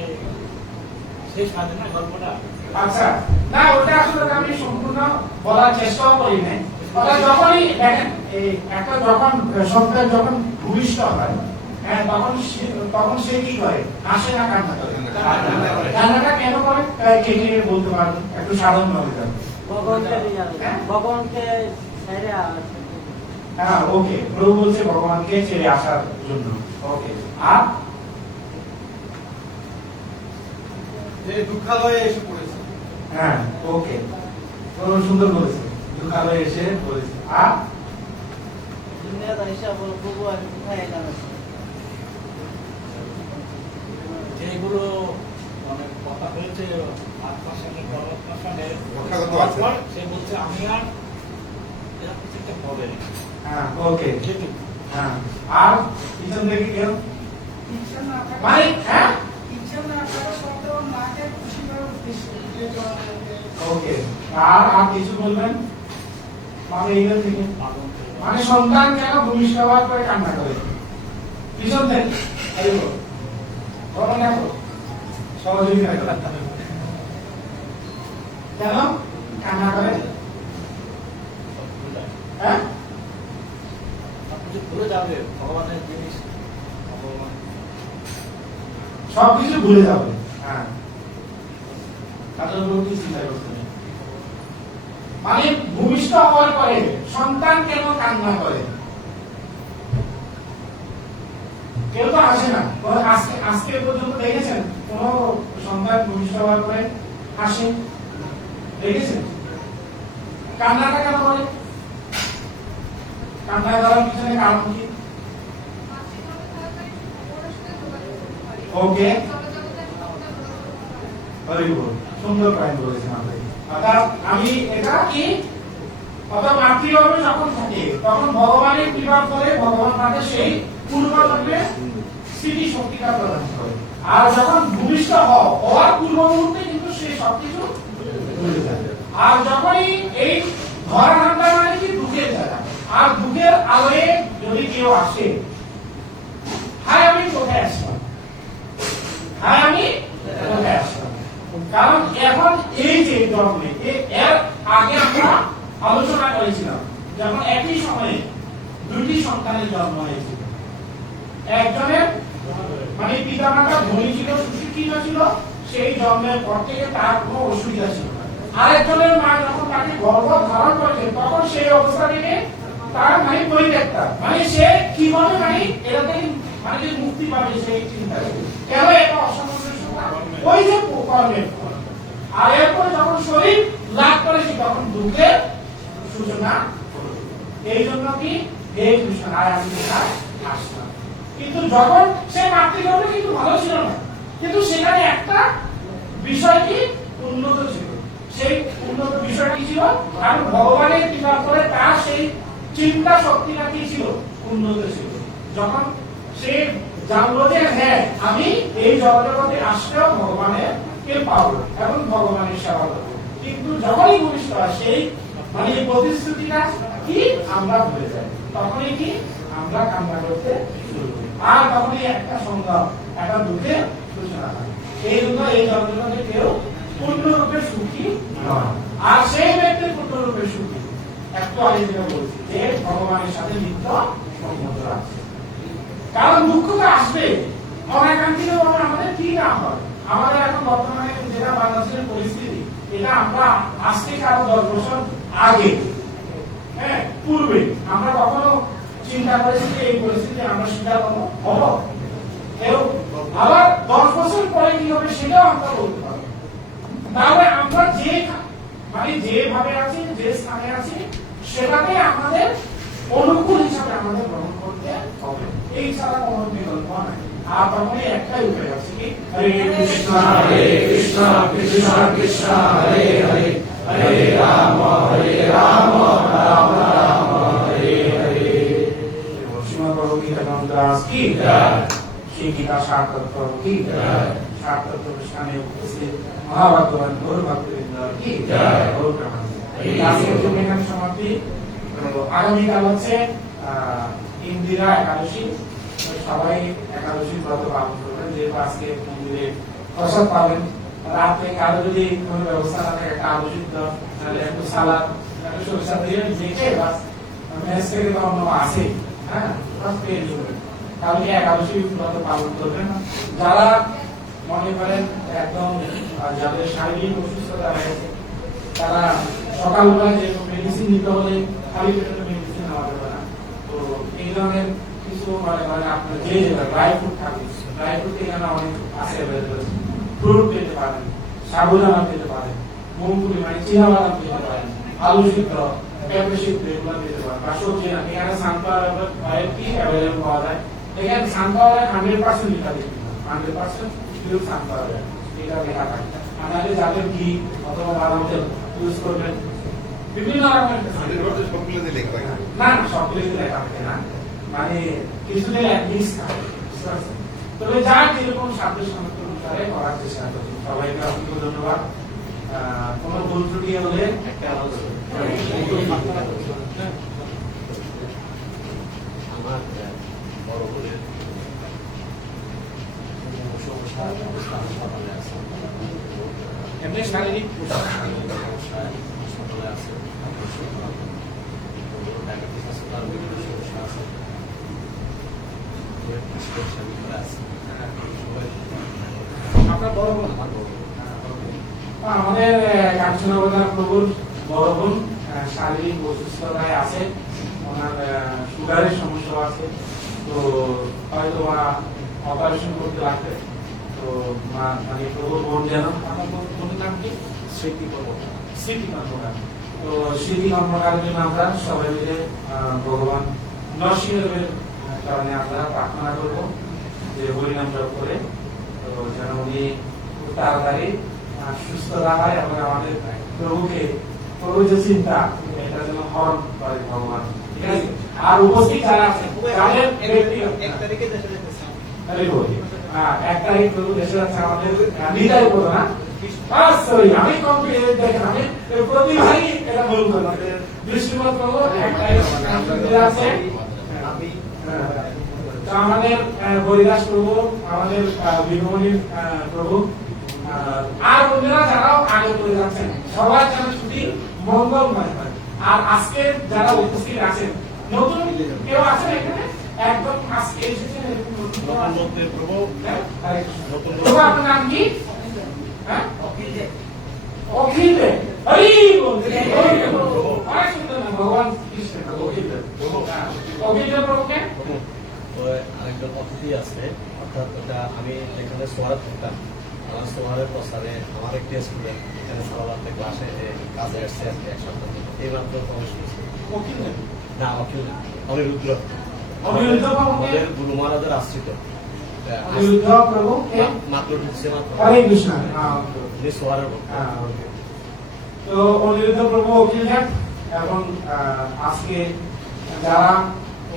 শেষ হয় না গল্পটা। আচ্ছা না ওটা আসলে আমি সম্পূর্ণ বলার চেষ্টাও করি নাই। ওটা যখনই দেখেন এই একটা যখন সন্তান যখন ভূমিষ্ঠ হয়, হ্যাঁ তখন সে কি করে? হাসে না কান্না করে? কান্নাটা কেন করে? কে কে বলতে পারবেন? একটু সাধারণ ভাবে যাবে। ভগবানকে ছেড়ে হ্যাঁ ওকে, প্রভু বলছে ভগবানকে ছেড়ে আসার জন্য। ওকে আর দুঃখালয়ে এসে পড়েছে। হ্যাঁ ওকে, প্রভু সুন্দর বলেছে, দুঃখালয়ে এসে বলেছে। আর যেগুলো মানে কথা হয়েছে আত্মার সঙ্গে পরমাত্মার সঙ্গে, সে বলছে আমি আর এরা কিছু একটা হবে না। হ্যাঁ ওকে যেটুকু হ্যাঁ। আর পিছন থেকে কেউ মানে হ্যাঁ ওকে। আর কিছু বলবেন? মানে এইখান থেকে মানে সন্তান কেন ভূমিষ্ঠ হওয়ার পরে কান্না করে? পিছন থেকে সহযোগিতা কেন কান্না করে? হ্যাঁ সবকিছু ভুলে যাবে, ভগবানের জিনিস ভগবান সবকিছু ভুলে যাবে। হ্যাঁ তাদের উপর কি চিন্তা করতে নেই। মানে ভূমিষ্ঠ হওয়ার পরে সন্তান কেন কান্না করে? কেউ তো আসে না। আজকে পর্যন্ত দেখেছেন কোন সন্তান ভূমিষ্ঠ হওয়ার পরে হাসে? দেখেছেন? কান্নাটা কেন করে? কান্না করার পিছনে কারণ কি? ওকে সুন্দর পয়েন্ট বলেছেন আপনি। অর্থাৎ আমি এটা কি অর্থাৎ মাতৃভাবে যখন থাকে তখন ভগবানের কৃপা করে ভগবান তাকে সেই পূর্বজন্মে স্মৃতি শক্তিটা প্রদান করে। আর যখন ভূমিষ্ঠ হওয়ার পূর্ব মুহূর্তে কিন্তু সে সবকিছু ভুলে যায়। আর যখনই এই ধরা নামটা মানে কি দুঃখের জায়গা, আর দুঃখের আলোয় যদি কেউ আসে, হায় আমি কোথায় আসলাম, হায় আমি কোথায় আসলাম। কারণ এখন এই যে জন্মে এর আগে আমরা আলোচনা করেছিলাম যখন একই সময়ে দুটি সন্তানের জন্ম হয়েছিল, একজনের মানে পিতামাতা ধনী ছিল, সুশিক্ষিত ছিল, সেই জন্মের পর থেকে তার কোনো অসুবিধা ছিল না। আরেকজনের মা যখন তাকে গর্ভ ধারণ করেছে তখন সেই অবস্থা থেকে তার মানে পরিত্যক্তা, মানে সে কিভাবে মানে এটা থেকে মানে মুক্তি পাবে সেই চিন্তা। কেন এটা অসামঞ্জস্যতা? ওই যে কর্মের ফল। আর এরপরে যখন শরীর লাভ করেছি তখন দুঃখের সূচনা হলো। এই জন্য কি হে কৃষ্ণ আয় আমি আসলাম। কিন্তু যখন সে মাতৃগর্ভে কিন্তু ভালো ছিল না, কিন্তু সেখানে একটা বিষয় কি উন্নত ছিল। সেই উন্নত বিষয়টি ছিল কারণ ভগবানের কৃপা করে তার সেই চিন্তা শক্তিটা কি ছিল উন্নত ছিল। যখন সে জানলো যে হ্যাঁ আমি এই জগতে আসলেও ভগবানের কে পাবো এবং ভগবানের সেবা করবো, কিন্তু যখনই ভূমিষ্ঠ হয় সেই মানে প্রতিশ্রুতিটা কি আমরা ভুলে যাই, তখনই কি আমরা কান্না করতে শুরু করি। আর তখনই একটা সংগ্রাম, একটা দুঃখের সূচনা হয়। এই জন্য এই জগতে কেউ পূর্ণরূপে সুখী নয়। আর সেই ব্যক্তি পূর্ণরূপে সুখী একটু আগে যেটা বলছি যে ভগবানের সাথে নিত্য সম্বন্ধ আছে। কারণ দুঃখ তো আসবে অনাকাঙ্ক্ষিত ভাবে, আমাদের কি না হয়। আমাদের এখন বর্তমানে যেটা বাংলাদেশের পরিস্থিতি, এটা আমরা আজ থেকে আরো 10 বছর আগে হ্যাঁ পূর্বে আমরা কখনো চিন্তা করেছি যে এই পরিস্থিতি আমরা স্বীকার করবো হবো। আবার 10 বছর পরে কি হবে সেটাও আমরা বলতে পারবো। তাহলে আমরা যে মানে যেভাবে আছি, যে স্থানে আছি, সেটাকে আমাদের অনুকূল হিসাবে আমাদের গ্রহণ করতে হবে। এই ছাড়া কোনো বিকল্প নাই। আর তখনই একটাই উপায় আছে কি হরে কৃষ্ণ কৃষ্ণ কৃষ্ণ হরে হরে, হরে রাম রাম রাম হরে হরে। শ্রীমদ্ ভগবদ্গীতা দাস কি জয়, শ্রী গীতা সারতত্ত্ব কি জয়, সারতত্ত্ব অনুষ্ঠানে উপস্থিত মহাভাগ্যবান গৌর ভক্তবৃন্দ কি জয়, গৌর প্রেমানন্দ। এই আজকের জন্য এখানে সমাপ্তি। আগামীকাল হচ্ছে ইন্দিরা একাদশী, সবাই একাদশী ব্রত পালন করবেন। যেহেতু আজকে মন্দিরে প্রসাদ পাবেন, রাতে কারো যদি কোনো ব্যবস্থা না থাকে একটা আলু সিদ্ধ, তাহলে একটু সালাদ, একটু সরিষা দিয়ে দেখে বাস মেস থেকে তো অন্য আছে হ্যাঁ বাস পেয়ে যাবেন। তাহলে একাদশী ব্রত পালন করবেন। যারা মনে করেন একদম যাদের শারীরিক অসুস্থতা রয়েছে তারা সকালবেলা যে মেডিসিন নিতে হলে খালি পেটে মেডিসিন নেওয়া যাবে না। তো এই ধরনের কিছু মানে আপনার যে ড্রাই ফ্রুট থাকবে, ড্রাই ফ্রুট এখানে অনেক আছে অ্যাভেলেবল। ফ্রুট পেতে পারেন, সাবুদানা পেতে পারেন, মুংফলি মানে চিনাবাদাম পেতে পারেন, আলু সিদ্ধ, পেঁপে সিদ্ধ এগুলো পেতে পারেন। বা সবজি না, এখানে সানফ্লাওয়ার অয়েল কি অ্যাভেলেবল পাওয়া যায়। এখানে সানফ্লাওয়ার 100% লেখা থাকে, 100% পিওর সানফ্লাওয়ার এটা লেখা থাকে। আপনাদের যাদের ঘি অথবা বাদাম তেল ইউজ করবেন বিভিন্ন রকমের না সবগুলোতে লেখা থাকে না, মানে কিছুদিন অ্যাটলিস্ট থাকে। তবে যা যেরকম সাধ্য সামর্থ্য অনুসারে করার চেষ্টা করছি। সবাইকে অসংখ্য ধন্যবাদ। কোনো ভুল ত্রুটি হলে একটা আলোচনা আমার বড় বলে এমনি শারীরিক হাসপাতালে আছে, আমাদের কাঞ্চনবর্ধনা প্রভুর বড় বোন শারীরিক অসুস্থতায় আছে, ওনার সুগারের সমস্যা আছে। তো হয়তো অপারেশন করতে লাগবে। তো মানে প্রভুর বোন যেন আমার বোনের নাম কি স্মৃতি কর্মকার। তো স্মৃতি কর্মকারের জন্য আমরা সবাই মিলে ভগবান নরসিংহের কারণে আমরা প্রার্থনা করবো যে হরিনাম জপ করে তো যেন উনি খুব তাড়াতাড়ি সুস্থতা হয় এবং আমাদের প্রভু যে চিন্তা এটা যেন হরণ করে ভগবান। ঠিক আছে। আর উপস্থিত যারা আছে তাদের 1 তারিখে একটাই প্রভু দেশে আছে আমাদের নিতাই বলো না সরি আমি কমপ্লিট দেখেন আমি প্রতিভাই এটা ভুল করলাম দৃষ্টিপাত প্রভু একটাই আছে তো আমাদের হরিদাস প্রভু আমাদের বিভমণির প্রভু আর অন্যরা যারাও আগে করে যাচ্ছেন সবাই যেন ছুটি মঙ্গলময় হয়। আর আজকে যারা উপস্থিত আছেন নতুন কেউ আছেন এখানে একদম আজকে এসেছেন প্রভু আপনার নাম কি? হ্যাঁ অখিল দে হরি বল অনেক সুন্দর নাম ভগবান কৃষ্ণ অখিল দে অখিল দে প্রভুকে আরেকজন অতিথি আছে অর্থাৎ ওটা আমি এখানে সোয়ারে থাকতাম আমার সোয়ারের প্রস্তাবে আমার একটি স্টুডেন্ট এখানে সবাতে ক্লাসে কাজে আসছে আর কি এক সপ্তাহ এই মাত্র প্রবেশ করছে অখিল দে না অখিল না অনিরুদ্র অনিরুদ্ধ প্রভুকে আমাদের গুরু মহারাজের আশ্রিত অনিরুদ্ধ প্রভু মাত্র ঢুকছে মাত্র হরে কৃষ্ণ উনি সোয়ারের ভক্ত। তো অনিরুদ্ধ প্রভু অখিল দে এবং আজকে যারা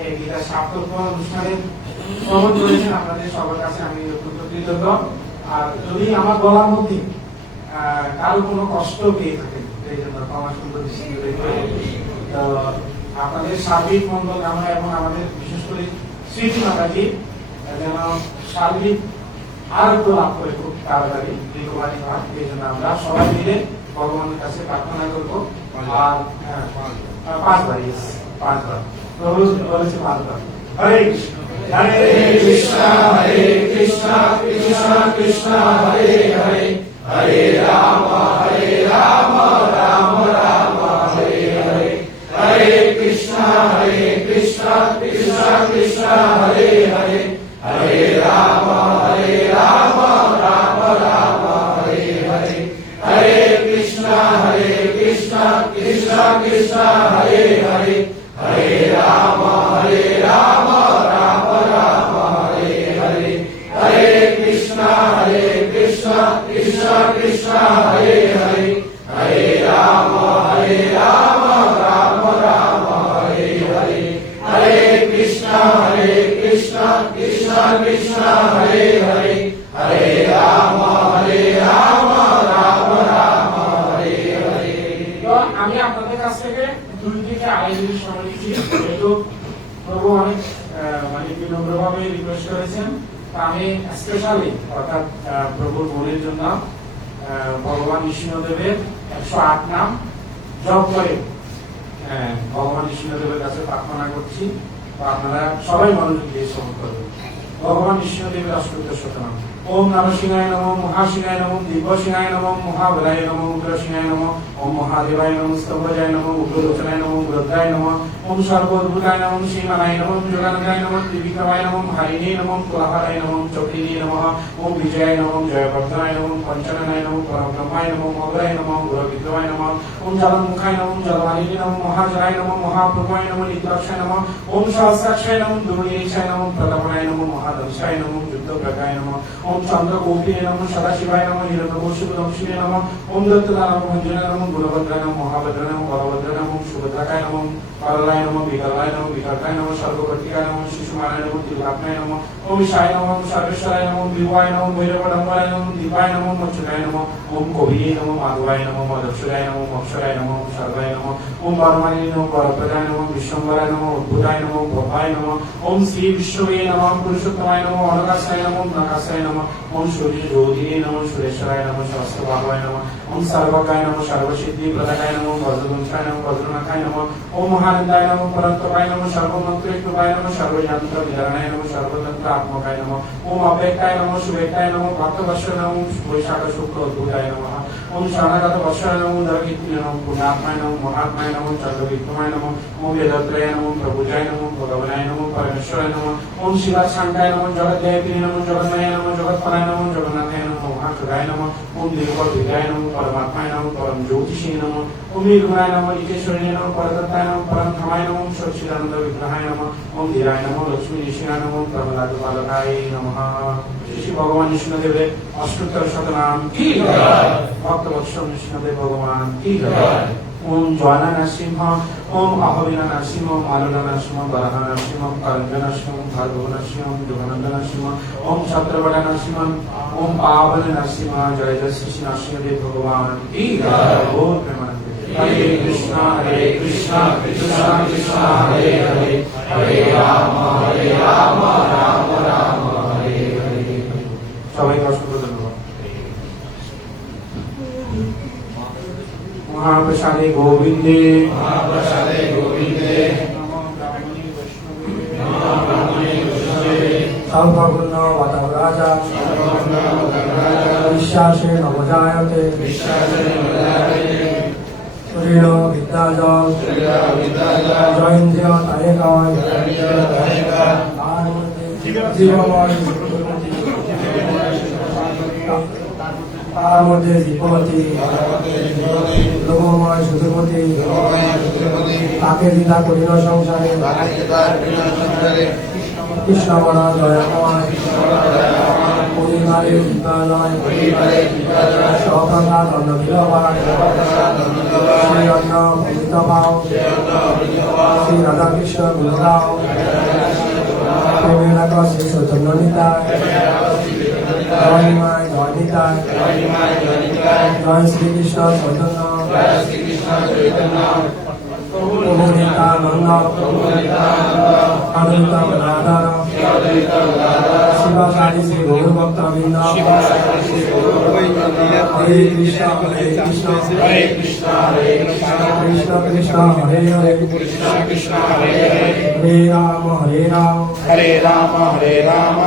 এই গীতা সাপ্তাহিক অনুষ্ঠানে শ্রবণ করেছেন আপনাদের সবার কাছে আমি অত্যন্ত কৃতজ্ঞ। আর যদি আমার বলার মধ্যে কারো কোনো কষ্ট পেয়ে থাকেন এই জন্য ক্ষমা সুন্দর দৃষ্টিতে দেখবেন। তো আপনাদের সার্বিক মঙ্গল কামনা এবং আমাদের বিশেষ করে স্মৃতি মাতাজি যেন সার্বিক আরোগ্য লাভ করে খুব তাড়াতাড়ি দীর্ঘবাদী হয় এই জন্য আমরা সবাই মিলে ভগবানের কাছে প্রার্থনা করবো। আর 5 বার প্রভু বলেছে 5 বার হরে কৃষ্ণ হরে কৃষ্ণ হরে কৃষ্ণ কৃষ্ণ কৃষ্ণ হরে হরে হরে রাম রাম রাম হরে হরে হরে কৃষ্ণ কৃষ্ণ কৃষ্ণ হরে হরে হরে রাম রাম রাম হরে হরে হরে কৃষ্ণ কৃষ্ণ কৃষ্ণ হরে হরে হরে রাম রাম রাম হরে হরে হরে কৃষ্ণ কৃষ্ণ কৃষ্ণ হরে হরে হরে রাম রাম রাম হরে হরে হরে কৃষ্ণ কৃষ্ণ কৃষ্ণ হরে হরে হরে রাম রাম হরে হরে। তো আমি আপনাদের কাছ থেকে 2 থেকে 2.5 মিনিট সময় নিচ্ছি যেহেতু প্রভু অনেক মানে বিনম্রভাবে রিকোয়েস্ট করেছেন। আমি স্পেশালি অর্থাৎ প্রভুর মনের জন্য ভগবান বিষ্ণুদেবের 108 নাম জপ করে ভগবান বিষ্ণুদেবের কাছে প্রার্থনা করছি। আপনারা সবাই মনোযোগ দিয়ে শ্রবণ করবেন। ভগবান বিষ্ণুদেবের অষ্টদশতনাম ওম নমঃ শিবায় নমঃ মহাশিবায় নমঃ দিব্য শিবায় নমঃ মহাবলায় নমঃ উগ্র শিবায় নমঃ ওম মহাদেবায় নমঃ স্তম্ভজায় নমঃ উগ্রলোচনায় নমঃ উগ্রদ্রায় নমঃ ওম সর্বোদ্ভুতায় নমঃ শ্রীমানায় নমঃ যোগানন্দায় নমঃ ত্রিবিক্রমায় নমঃ হারিণে নমঃ কোলাহলায় নমঃ চক্রিণে নমঃ ওম বিজয়ায় নমঃ জয়বর্ধনায় নমঃ পঞ্চননায় নমঃ পরব্রহ্মায় নমঃ মগরায় নমঃ গুরবিক্রমায় নমঃ ওম জলমুখায় নমঃ জলমালিনী নমঃ মহাজলায় নমঃ মহাপ্রভুয় নমঃ নিত্যক্ষায় নমঃ ওম সহস্রাক্ষায় নমঃ দুর্গেশায় নমঃ প্রতাপনায় নমঃ মহাদংশায় নমঃ যুদ্ধপ্রকায় নমঃ ওম চন্দ্রকৌপিনে নমঃ সদাশিবায় নমঃ হিরণ্যকৌশিকদংশিনে নমঃ ওম দত্তদানব ভঞ্জনায় নমঃ গুণভদ্রায় নমঃ মহাভদ্রায় নমঃ বলভদ্রায় নমঃ সুভদ্রাকায় নমঃ করলায় নমঃ বিকলায় নমঃ বিকল্পায় নমঃ সর্বকর্তিকায় নমঃ শিশুমানায় নমঃ দুর্গাত্মায় নমঃ ওম ঈশায় নমঃ ওম সর্বেশ্বরায় নমঃ বিভুয়ায় নমঃ ভৈরবডম্বরায় নমঃ দীপায় নমঃ মচ্ছুতায় নমঃ ওম কবিয়ে নমঃ মাধবায় নমঃ মদক্ষরায় নমঃ মক্ষরায় নমঃ ওম সর্বায় নমঃ ওম বরমালিনী নমঃ বরপ্রদায় নমঃ বিশ্বম্বরায় নমঃ উদ্ভুতায় নমঃ ভবায় নমঃ ওম শ্রী বিশ্ববে নমঃ পুরুষোত্তমায় নমঃ অনকাশায় নমঃ নাকাশায় নমঃ ওম সূর্য জ্যোতিরে নমঃ সুরেশ্বরায় নমঃ সহস্রবাহুয় নমঃ ওম সর্বকায় নমঃ সর্বসিদ্ধি প্রদাকায় নমঃ বজ্রবংশায় নমঃ বজ্রনাথায় নমঃ ওম মহানন্দায় নমঃ পরন্তপায় নমঃ সর্বমন্ত্রে কৃপায় নমঃ সর্বযন্ত্র বিধারণায় নমঃ সর্বতন্ত্র আত্মকায় নমঃ ওম অপেক্ষায় নমঃ শুভেক্ষায় নমঃ ভক্তবৎসর নমঃ বৈশাখ শুক্ল অদ্ভুতায় নমঃ ওম শরণাগত বৎসরায় নমঃ দরকীর্তনে নমঃ পুণ্যাত্মায় নমঃ মহাত্মায় নমঃ চন্দ্রবিক্রমায় নমঃ ওম বেদত্রয়ায় নমঃ প্রভুজায় নমঃ ভগবানায় নমঃ পরমেশ্বরায় নমঃ ওম শিবাশাঙ্কায় নমঃ জগদ্দেবীনে নমঃ জগন্মায় নমঃ জগৎপরায় নমঃ জগন্নাথায় নমঃ মহাকৃতায় নমঃ ওম দীর্ঘবিদ্যায় নমঃ পরমাত্মায় নমঃ পরম জ্যোতিষী নমঃ ওম নির্গুণায় নমঃ ইকেশ্বরিণে নমঃ পরতত্ত্বায় নমঃ পরম ধামায় নমঃ সচ্চিদানন্দ বিগ্রহায় নমঃ ওম ধীরায় নমঃ লক্ষ্মী নিশিরায় নমঃ প্রহ্লাদ বালকায় নমঃ। শ্রী ভগবান বিষ্ণুদেবের 78 শতনাম কি জয়। ভক্তবৎসল বিষ্ণুদেব ভগবান কি জয়। ওম জয়না নরসিংহ, ওম আহবিনা নরসিংহ, মালনা নরসিংহ, বরাহা নরসিংহ, কারঞ্জ নরসিংহ, ভার্গব নরসিংহ, যোগানন্দ নরসিংহ, ওম ছত্রবটা নরসিংহ, ওম পাবন নরসিংহ, জয় জয় শ্রী শ্রী নরসিংহদেব ভগবান কি জয়। बोल प्रेमानंद हरे कृष्णा कृष्णा कृष्णा हरे हरे, हरे राम राम राम हरे हरे। সবাইকে অসংখ্য ধন্যবাদ। महाप्रसादे गोविंदे মহাপ্রসাদে গোবিন্দে नमो ब्राह्मणे वैष्णवे सर्वपूर्ण वतराजा বিশ্বাসে নবজায়তে শরীর বিদ্যাজল জয়ন্তীয় তারেকায় জীবময় তার মধ্যে দীপবতী লোকময় সুধীপতি তাকে দিদা করিল সংসারে কৃষ্ণ বড় দয়াময় পরিবারে বিদ্যালয় সপ্রসাদ অন্ন বিলবায় শ্রী অন্ন অমৃত পাও শ্রী রাধাকৃষ্ণ গুণগাও প্রেমের আকাশ শ্রী চৈতন্য নিতায় জয় মায় জয় নিতায় জয় শ্রীকৃষ্ণ চৈতন্য প্রভু নিত্যানন্দ অদ্বৈত গদাধর শিবাচার্য শ্রী গৌরভক্ত বৃন্দ হরে কৃষ্ণ কৃষ্ণ কৃষ্ণ হরে হরে হরে রাম हरे राम हरे राम